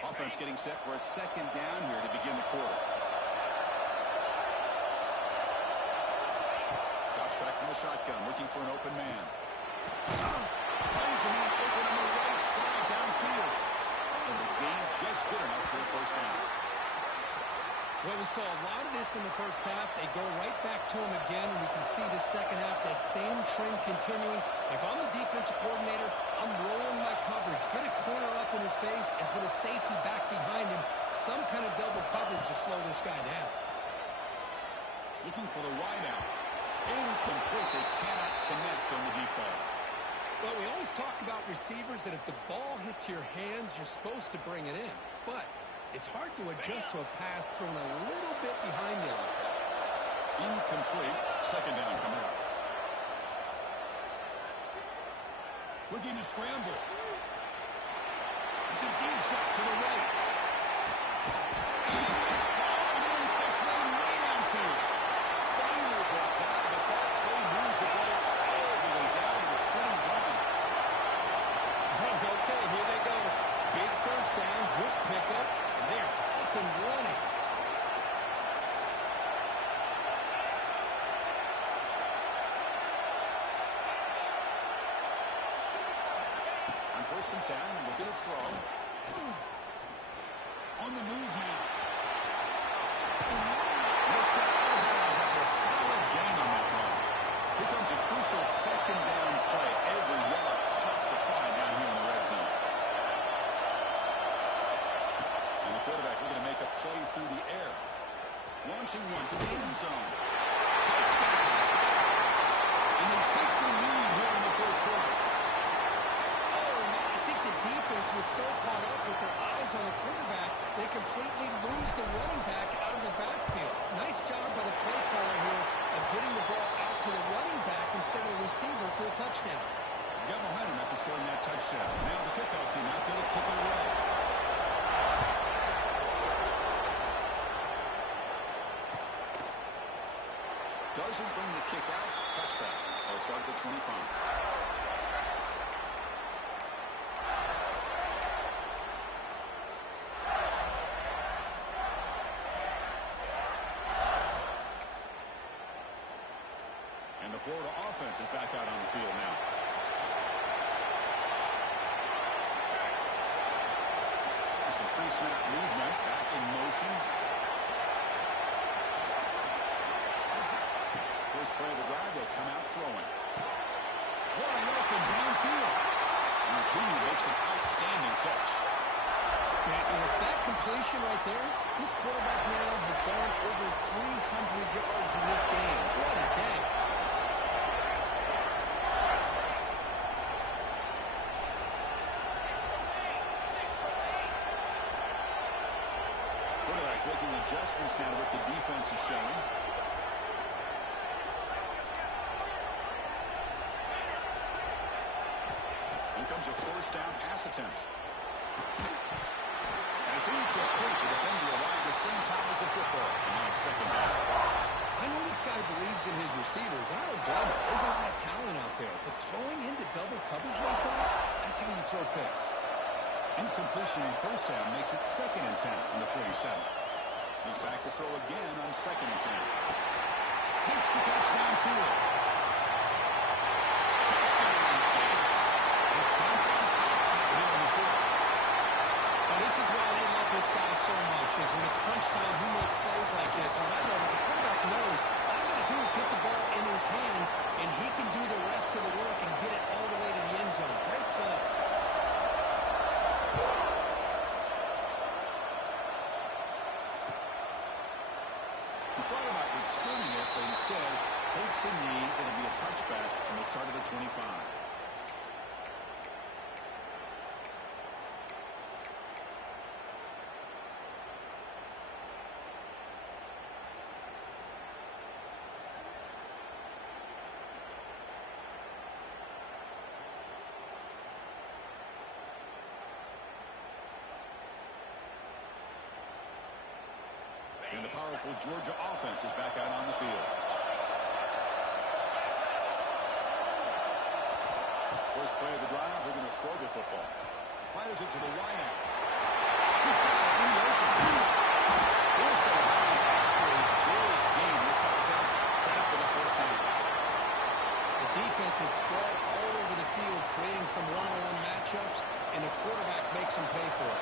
Offense getting set for a second down here to begin the quarter. Drops back from the shotgun, looking for an open man. Finds a man open on the right side downfield. And the game just good enough for a first down. Well, we saw a lot of this in the first half. They go right back to him again, and we can see the second half, that same trend continuing. If I'm the defensive coordinator, I'm rolling my coverage. Get a corner up in his face and put a safety back behind him. Some kind of double coverage to slow this guy down. Looking for the wideout. Incomplete. They cannot connect on the deep ball. Well, we always talk about receivers that if the ball hits your hands, you're supposed to bring it in. But it's hard to adjust to a pass thrown a little bit behind you like that. Incomplete. Second down coming up. Looking to scramble. It's a deep shot to the right. It's ball and catch made way downfield. Finally brought down, but that play moves the ball all the way down to the 21. Okay, here they go. Big first down, good pickup, and they're off and running. On first and 10, looking to throw. On the move now. Missed out of bounds after a solid gain on that run. Here comes a crucial second down play. Every yard tough to find down here in the red zone. And the quarterback looking to make a play through the air. Launching one to the end zone. Touchdown. And they take the lead here in the fourth quarter. Defense was so caught up with their eyes on the quarterback, they completely lose the running back out of the backfield. Nice job by the play caller here of getting the ball out to the running back instead of the receiver for a touchdown. You got momentum after scoring that touchdown. Now the kickoff team out there to kick it away. Doesn't bring the kick out. Touchback. They'll start at the 25. And the Florida offense is back out on the field now. Some pre-snap movement, back in motion. First play of the drive, they'll come out throwing. Wide open downfield. And the junior makes an outstanding catch. And with that completion right there, this quarterback now has gone over 300 yards in this game. What a day. adjustments now to what the defense is showing. Here comes a first down pass attempt. And it's incomplete. The defender arrived at the same time as the football. And now second down. I know this guy believes in his receivers. I don't blame him. There's a lot of talent out there. But throwing into double coverage like that, that's how you throw picks. Incompletion on first down makes it 2nd and 10 on the 47. He's back to throw again on 2nd and 10. Makes the touchdown field. Touchdown Bears. A jump on top here in the fourth. Now this is why I love this guy so much, is when it's crunch time, he makes plays like this. And what I love is the quarterback knows all I got to do is get the ball in his hands, and he can do the rest of the work and get it all the way to the end zone. Great play. He thought about returning it, but instead takes a knee. It'll be a touchback on the start of the 25. And the powerful Georgia offense is back out on the field. First play of the drive, they're going to throw the football. Fires it to the wideout. He's got it in the open. Full set of bounds after a big game. This offense set up for the first down. The defense is spread all over the field, creating some one-on-one matchups, and the quarterback makes them pay for it.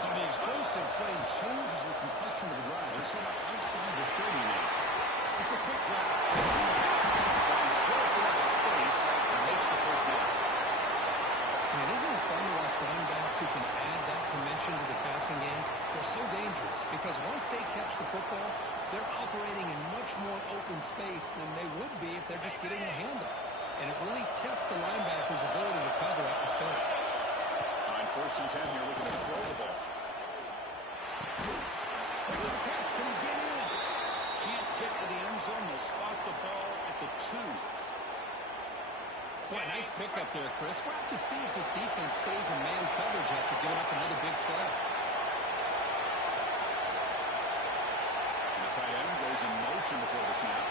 So the explosive play changes the complexion of the drive. They're set up outside the 30 now. It's a quick route. Finds just enough space and makes the first down. Man, isn't it fun to watch running backs who can add that dimension to the passing game? They're so dangerous because once they catch the football, they're operating in much more open space than they would be if they're just getting a handoff. And it really tests the linebacker's ability to cover out the space. On 1st and 10 here, looking to throw the ball. What's the catch? Can he get in? Can't get to the end zone. They'll spot the ball at the 2. Boy, nice pickup there, Chris. We'll have to see if this defense stays in man coverage after giving up another big play. And the tight end goes in motion before the snap.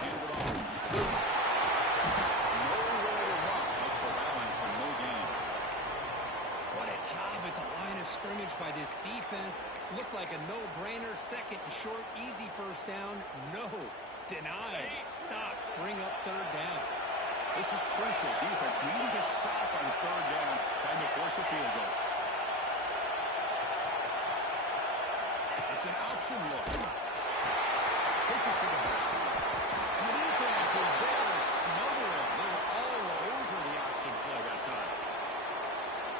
Hand it off. Nowhere to run. No corralling for no gain. What a job at the line of scrimmage by this defense. Looked like a no-brainer. 2nd and short, easy first down. No. Denied. Stop. Bring up 3rd down. This is crucial. Defense needing to stop on 3rd down, trying to force a field goal. It's an option look. Pitches to the back. And the defense is there to smother him. They were all over the option play that time.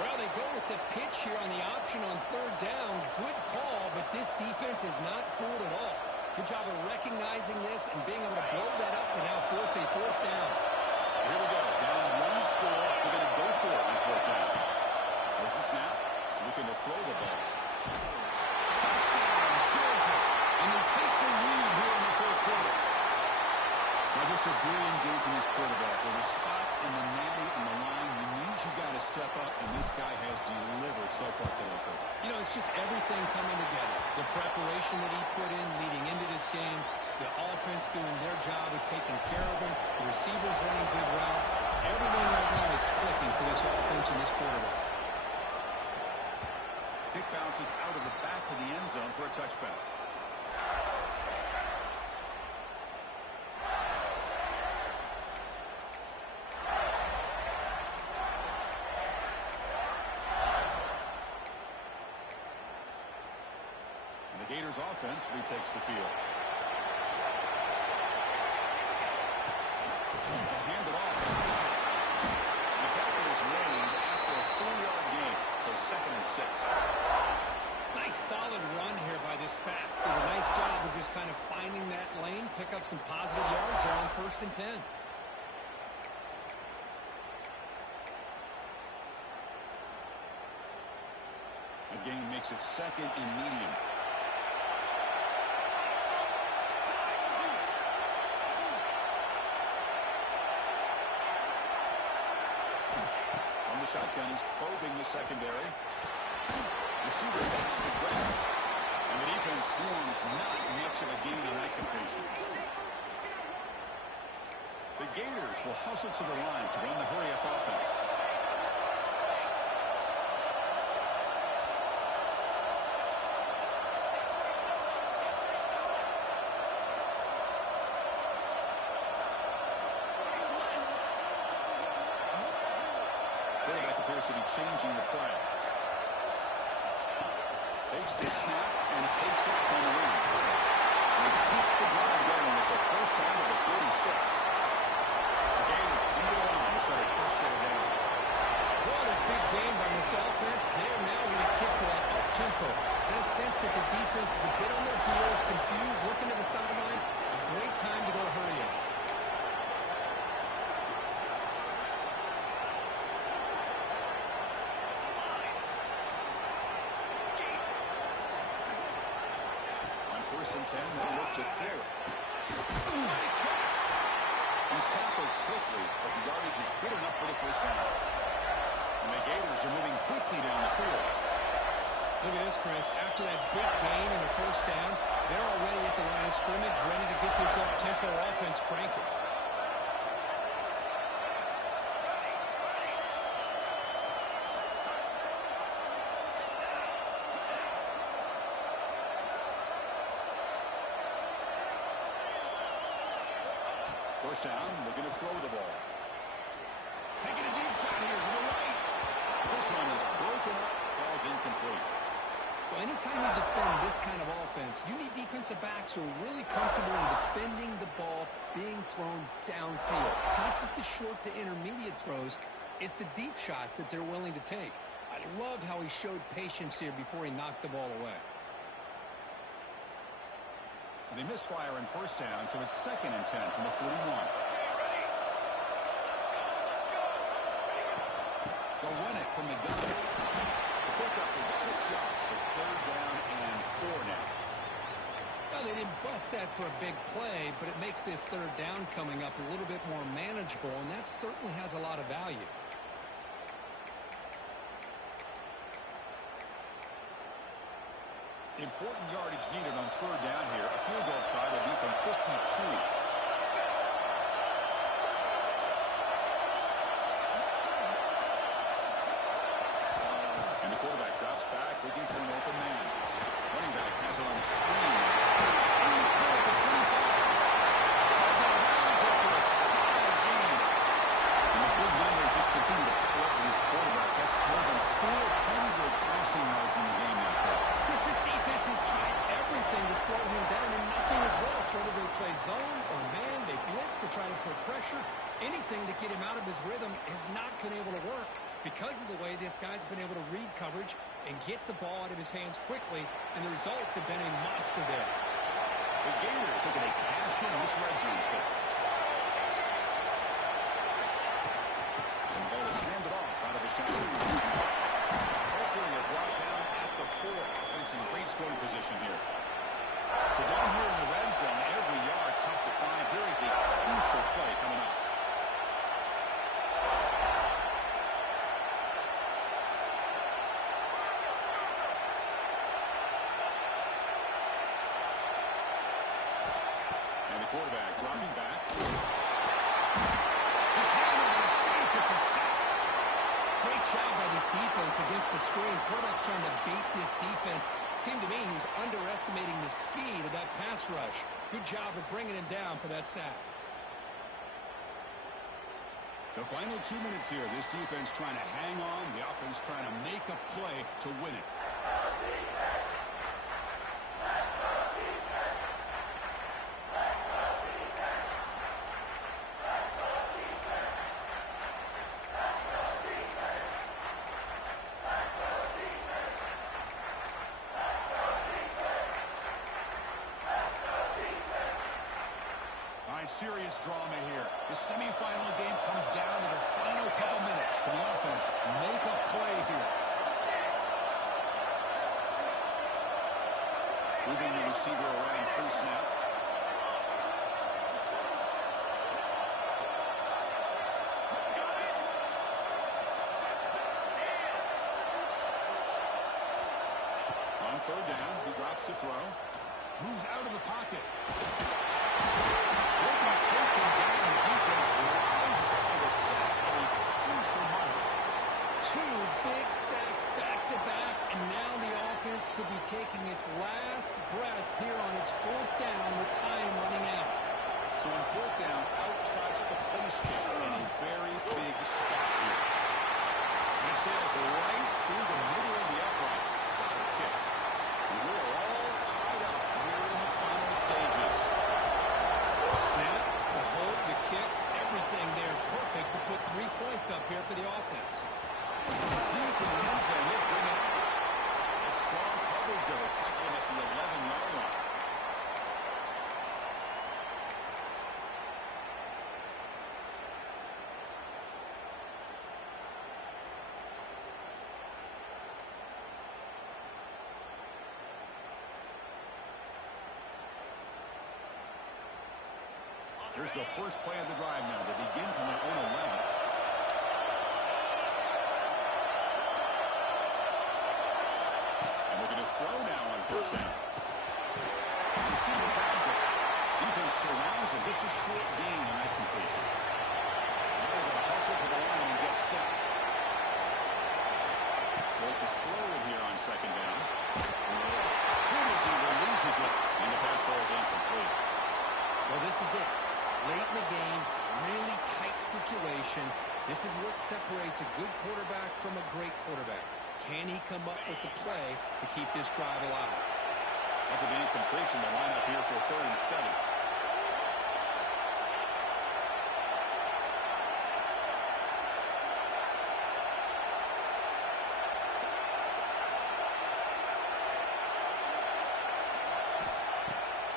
Well, they go with the pitch here on the option on 3rd down. Good call, but this defense is not fooled at all. Good job of recognizing this and being able to blow that up to now force a 4th down. Here we go. Down 1 score. We're going to go for it on 4th down. There's the snap. Looking to throw the ball. Touchdown, Georgia. And they take the lead here in the 4th quarter. Now, just a brilliant game from this quarterback. With a spot in the natty on the line, you need you got to step up, and this guy has delivered so far today, Cole. You know, it's just everything coming together. The preparation that he put in leading into this game, the offense doing their job of taking care of him, the receivers running good routes. Everything right now is clicking for this offense and this quarterback. Kick bounces out of the back of the end zone for a touchback. The Gators offense retakes the field. Hand it off. The tackle is made after a 4-yard gain, so 2nd and 6. Nice solid run here by this back. Did a nice job of just kind of finding that lane, pick up some positive yards there on 1st and 10. A gain makes it second and medium. On the shotgun, he's probing the secondary. Receiver takes the grab. And the defense swarms, not much of a gain on that completion. The Gators will hustle to the line to run the hurry-up offense. Quarterback appears to be changing the play. Takes the snap and takes it from the wing. They keep the drive going. It's a first down of the 46. The Gators come to the line to set a first set of downs. What a big game by this offense. They're now going to kick to that up-tempo. Kind of sense that the defense is a bit on their heels, confused, looking to the sidelines. A great time to go hurry up. First and 10, they'll look to throw it. Catch. He's tackled quickly, but the yardage is good enough for the first down. And the Gators are moving quickly down the field. Look at this, Chris. After that big gain in the first down, they're already at the line of scrimmage, ready to get this up-tempo offense cranking. First down, looking to throw the ball. Taking a deep shot here to the right. This one is broken up, falls incomplete. Well, anytime you defend this kind of offense, you need defensive backs who are really comfortable in defending the ball being thrown downfield. It's not just the short to intermediate throws, it's the deep shots that they're willing to take. I love how he showed patience here before he knocked the ball away. They misfire in first down, so it's second and 10 from the 41. They'll run it from the gun. The pickup is 6 yards, so third down and 4 now. Well, they didn't bust that for a big play, but it makes this third down coming up a little bit more manageable, and that certainly has a lot of value. Important yardage needed on third down here. A field goal try will be from 52. And the quarterback drops back, looking for an open man. Running back has it on the screen. And the throw at the 25. Has it rounds after a solid gain. And the big numbers just continue to pour for this quarterback. That's more than 400 passing yards in the game now. This defense has tried everything to slow him down, and nothing has worked. Whether they play zone or man, they blitz to try to put pressure. Anything to get him out of his rhythm has not been able to work because of the way this guy's been able to read coverage and get the ball out of his hands quickly, and the results have been a monster day. The Gators are going to cash in this red zone trip. And the ball is handed off out of the shotgun. Hopefully a block down at the 4. Offense in great scoring position here. So down here in the red zone, every yard tough to find. Here is a crucial play coming up. And the quarterback dropping back. It's a sack. Great job by this defense against the screen. Quarterback's trying to beat this defense. Seemed to me he was underestimating the speed of that pass rush. Good job of bringing him down for that sack. The final 2 minutes here. This defense trying to hang on. The offense trying to make a play to win it. Serious drama here. The semifinal game comes down to the final couple minutes. Can the offense make a play here? Moving the receiver around pre-snap. On third down, he drops to throw. Moves out of the pocket. Will be taken down. The defense rises up with a sack at a crucial moment. Two big sacks back-to-back, and now the offense could be taking its last breath here on its fourth down with time running out. So on fourth down, out trots the place kick in a very big spot here. And it sails right through the middle of the uprights. Solid kick. And we're all tied up here in the final stages. Snap, the hold, the kick, everything there perfect to put 3 points up here for the offense. Deep in the end zone, they'll bring it out. It's strong coverage, though, attacking at the 11-yard line. Here's the first play of the drive now. They begin from their own 11. And looking to throw now on first down. The receiver grabs it. Defense surrounds him. Just a short gain on that completion. Now they're going to hustle to the line and get set. They'll to throw it here on second down. Good as he releases it. And the pass ball is incomplete. Well, this is it. Late in the game, really tight situation. This is what separates a good quarterback from a great quarterback. Can he come up with the play to keep this drive alive? After the incompletion, the lineup here for 3rd and 7.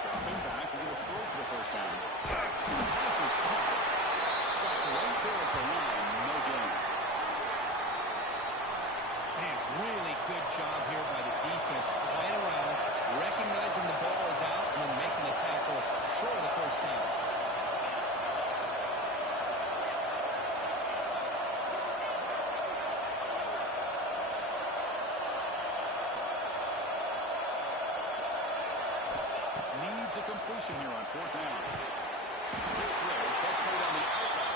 Dropping back, we're going to throw for the first down. Pass is caught. Stopped right there at the line. No gain. Man, really good job here by the defense, flying around, recognizing the ball is out, and then making the tackle short of the first down. Needs a completion here on fourth down. Good throw. Catch made on the outback.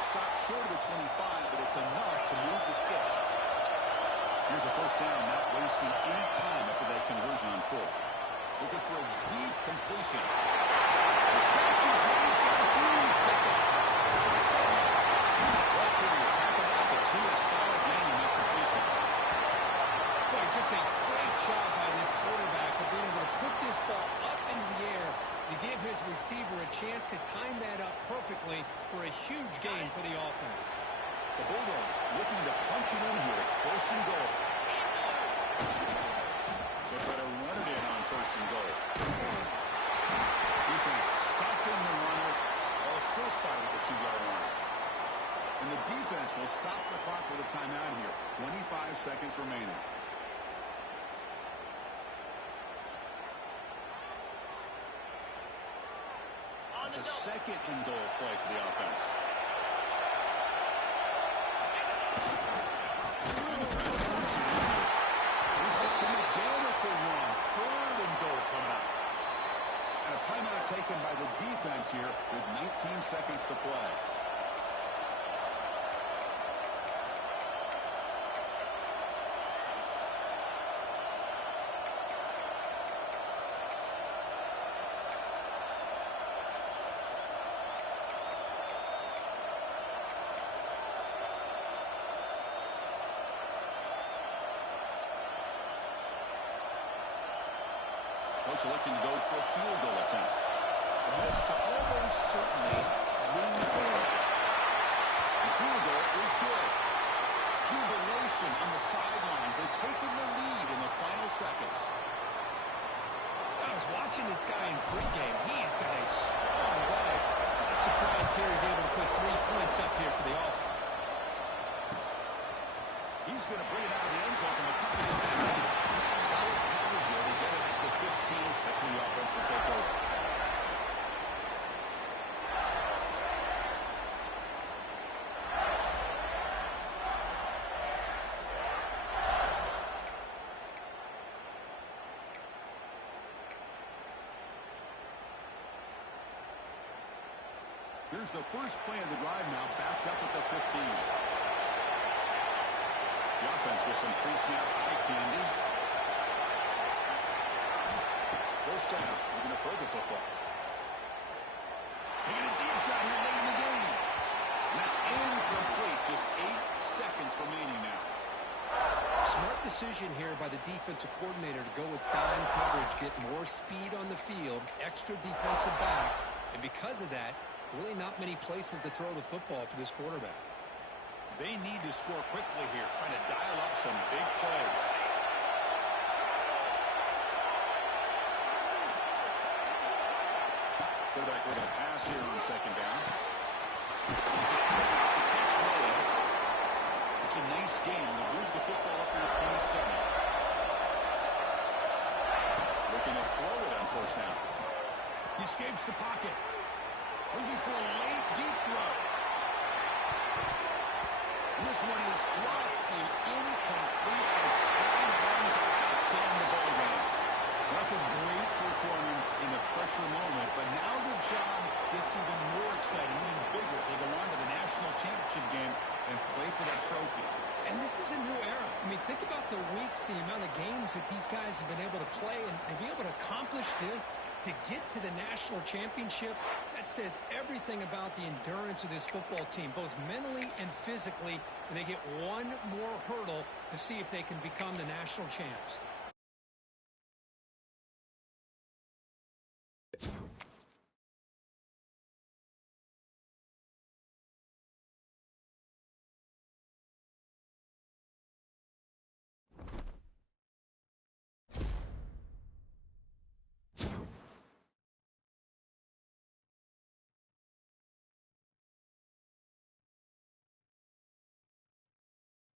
Stopped short of the 25, but it's enough to move the sticks. Here's a first down, not wasting any time after that conversion on fourth. Looking for a deep completion. The catch is made for a huge pickup. Well, Curry, tackle back at 2, a solid gain on that completion. Boy, just a great job by this quarterback of being able to put this ball up into the air to give his receiver a chance to time that up perfectly for a huge gain for the offense. The Bulldogs looking to punch it in here. It's first and goal. They'll try to run it in on first and goal. Defense stuffing the runner while still spotted at the 2-yard line. And the defense will stop the clock with a timeout here. 25 seconds remaining. It's a second and goal play for the offense. And they're trying to punch it in here. They stop him again at the 1. 3rd and goal coming up. And a timeout taken by the defense here with 19 seconds to play. Coach electing to go for a field goal attempt. And this to almost certainly win for them. The field goal is good. Jubilation on the sidelines. They've taken the lead in the final seconds. I was watching this guy in pregame. He's got a strong leg. I'm surprised here he's able to put 3 points up here for the offense. He's going to bring it out of the end zone from a couple yards away. Solid coverage there. They get it at the 15. Here's the first play of the drive now, backed up at the 15. The offense with some pre-snap eye candy. First down, looking to throw the football. Taking a deep shot here late in the game. And that's incomplete. Just 8 seconds remaining now. Smart decision here by the defensive coordinator to go with dime coverage, get more speed on the field, extra defensive backs, and because of that, really not many places to throw the football for this quarterback. They need to score quickly here, trying to dial up some big plays. Quarterback looking to pass here on second down. It's a nice game. They'll move the football up to the 27. Looking to throw it on first down. He escapes the pocket. Looking for a late, deep throw. And this one is dropped and incomplete as time runs out to end the ball game. That's a great performance in a pressure moment, but now the job gets even more exciting, even bigger as they go on to the national championship game and play for that trophy. And this is a new era. I mean, think about the weeks, the amount of games that these guys have been able to play, and to be able to accomplish this, to get to the national championship, that says everything about the endurance of this football team, both mentally and physically, and they get one more hurdle to see if they can become the national champs.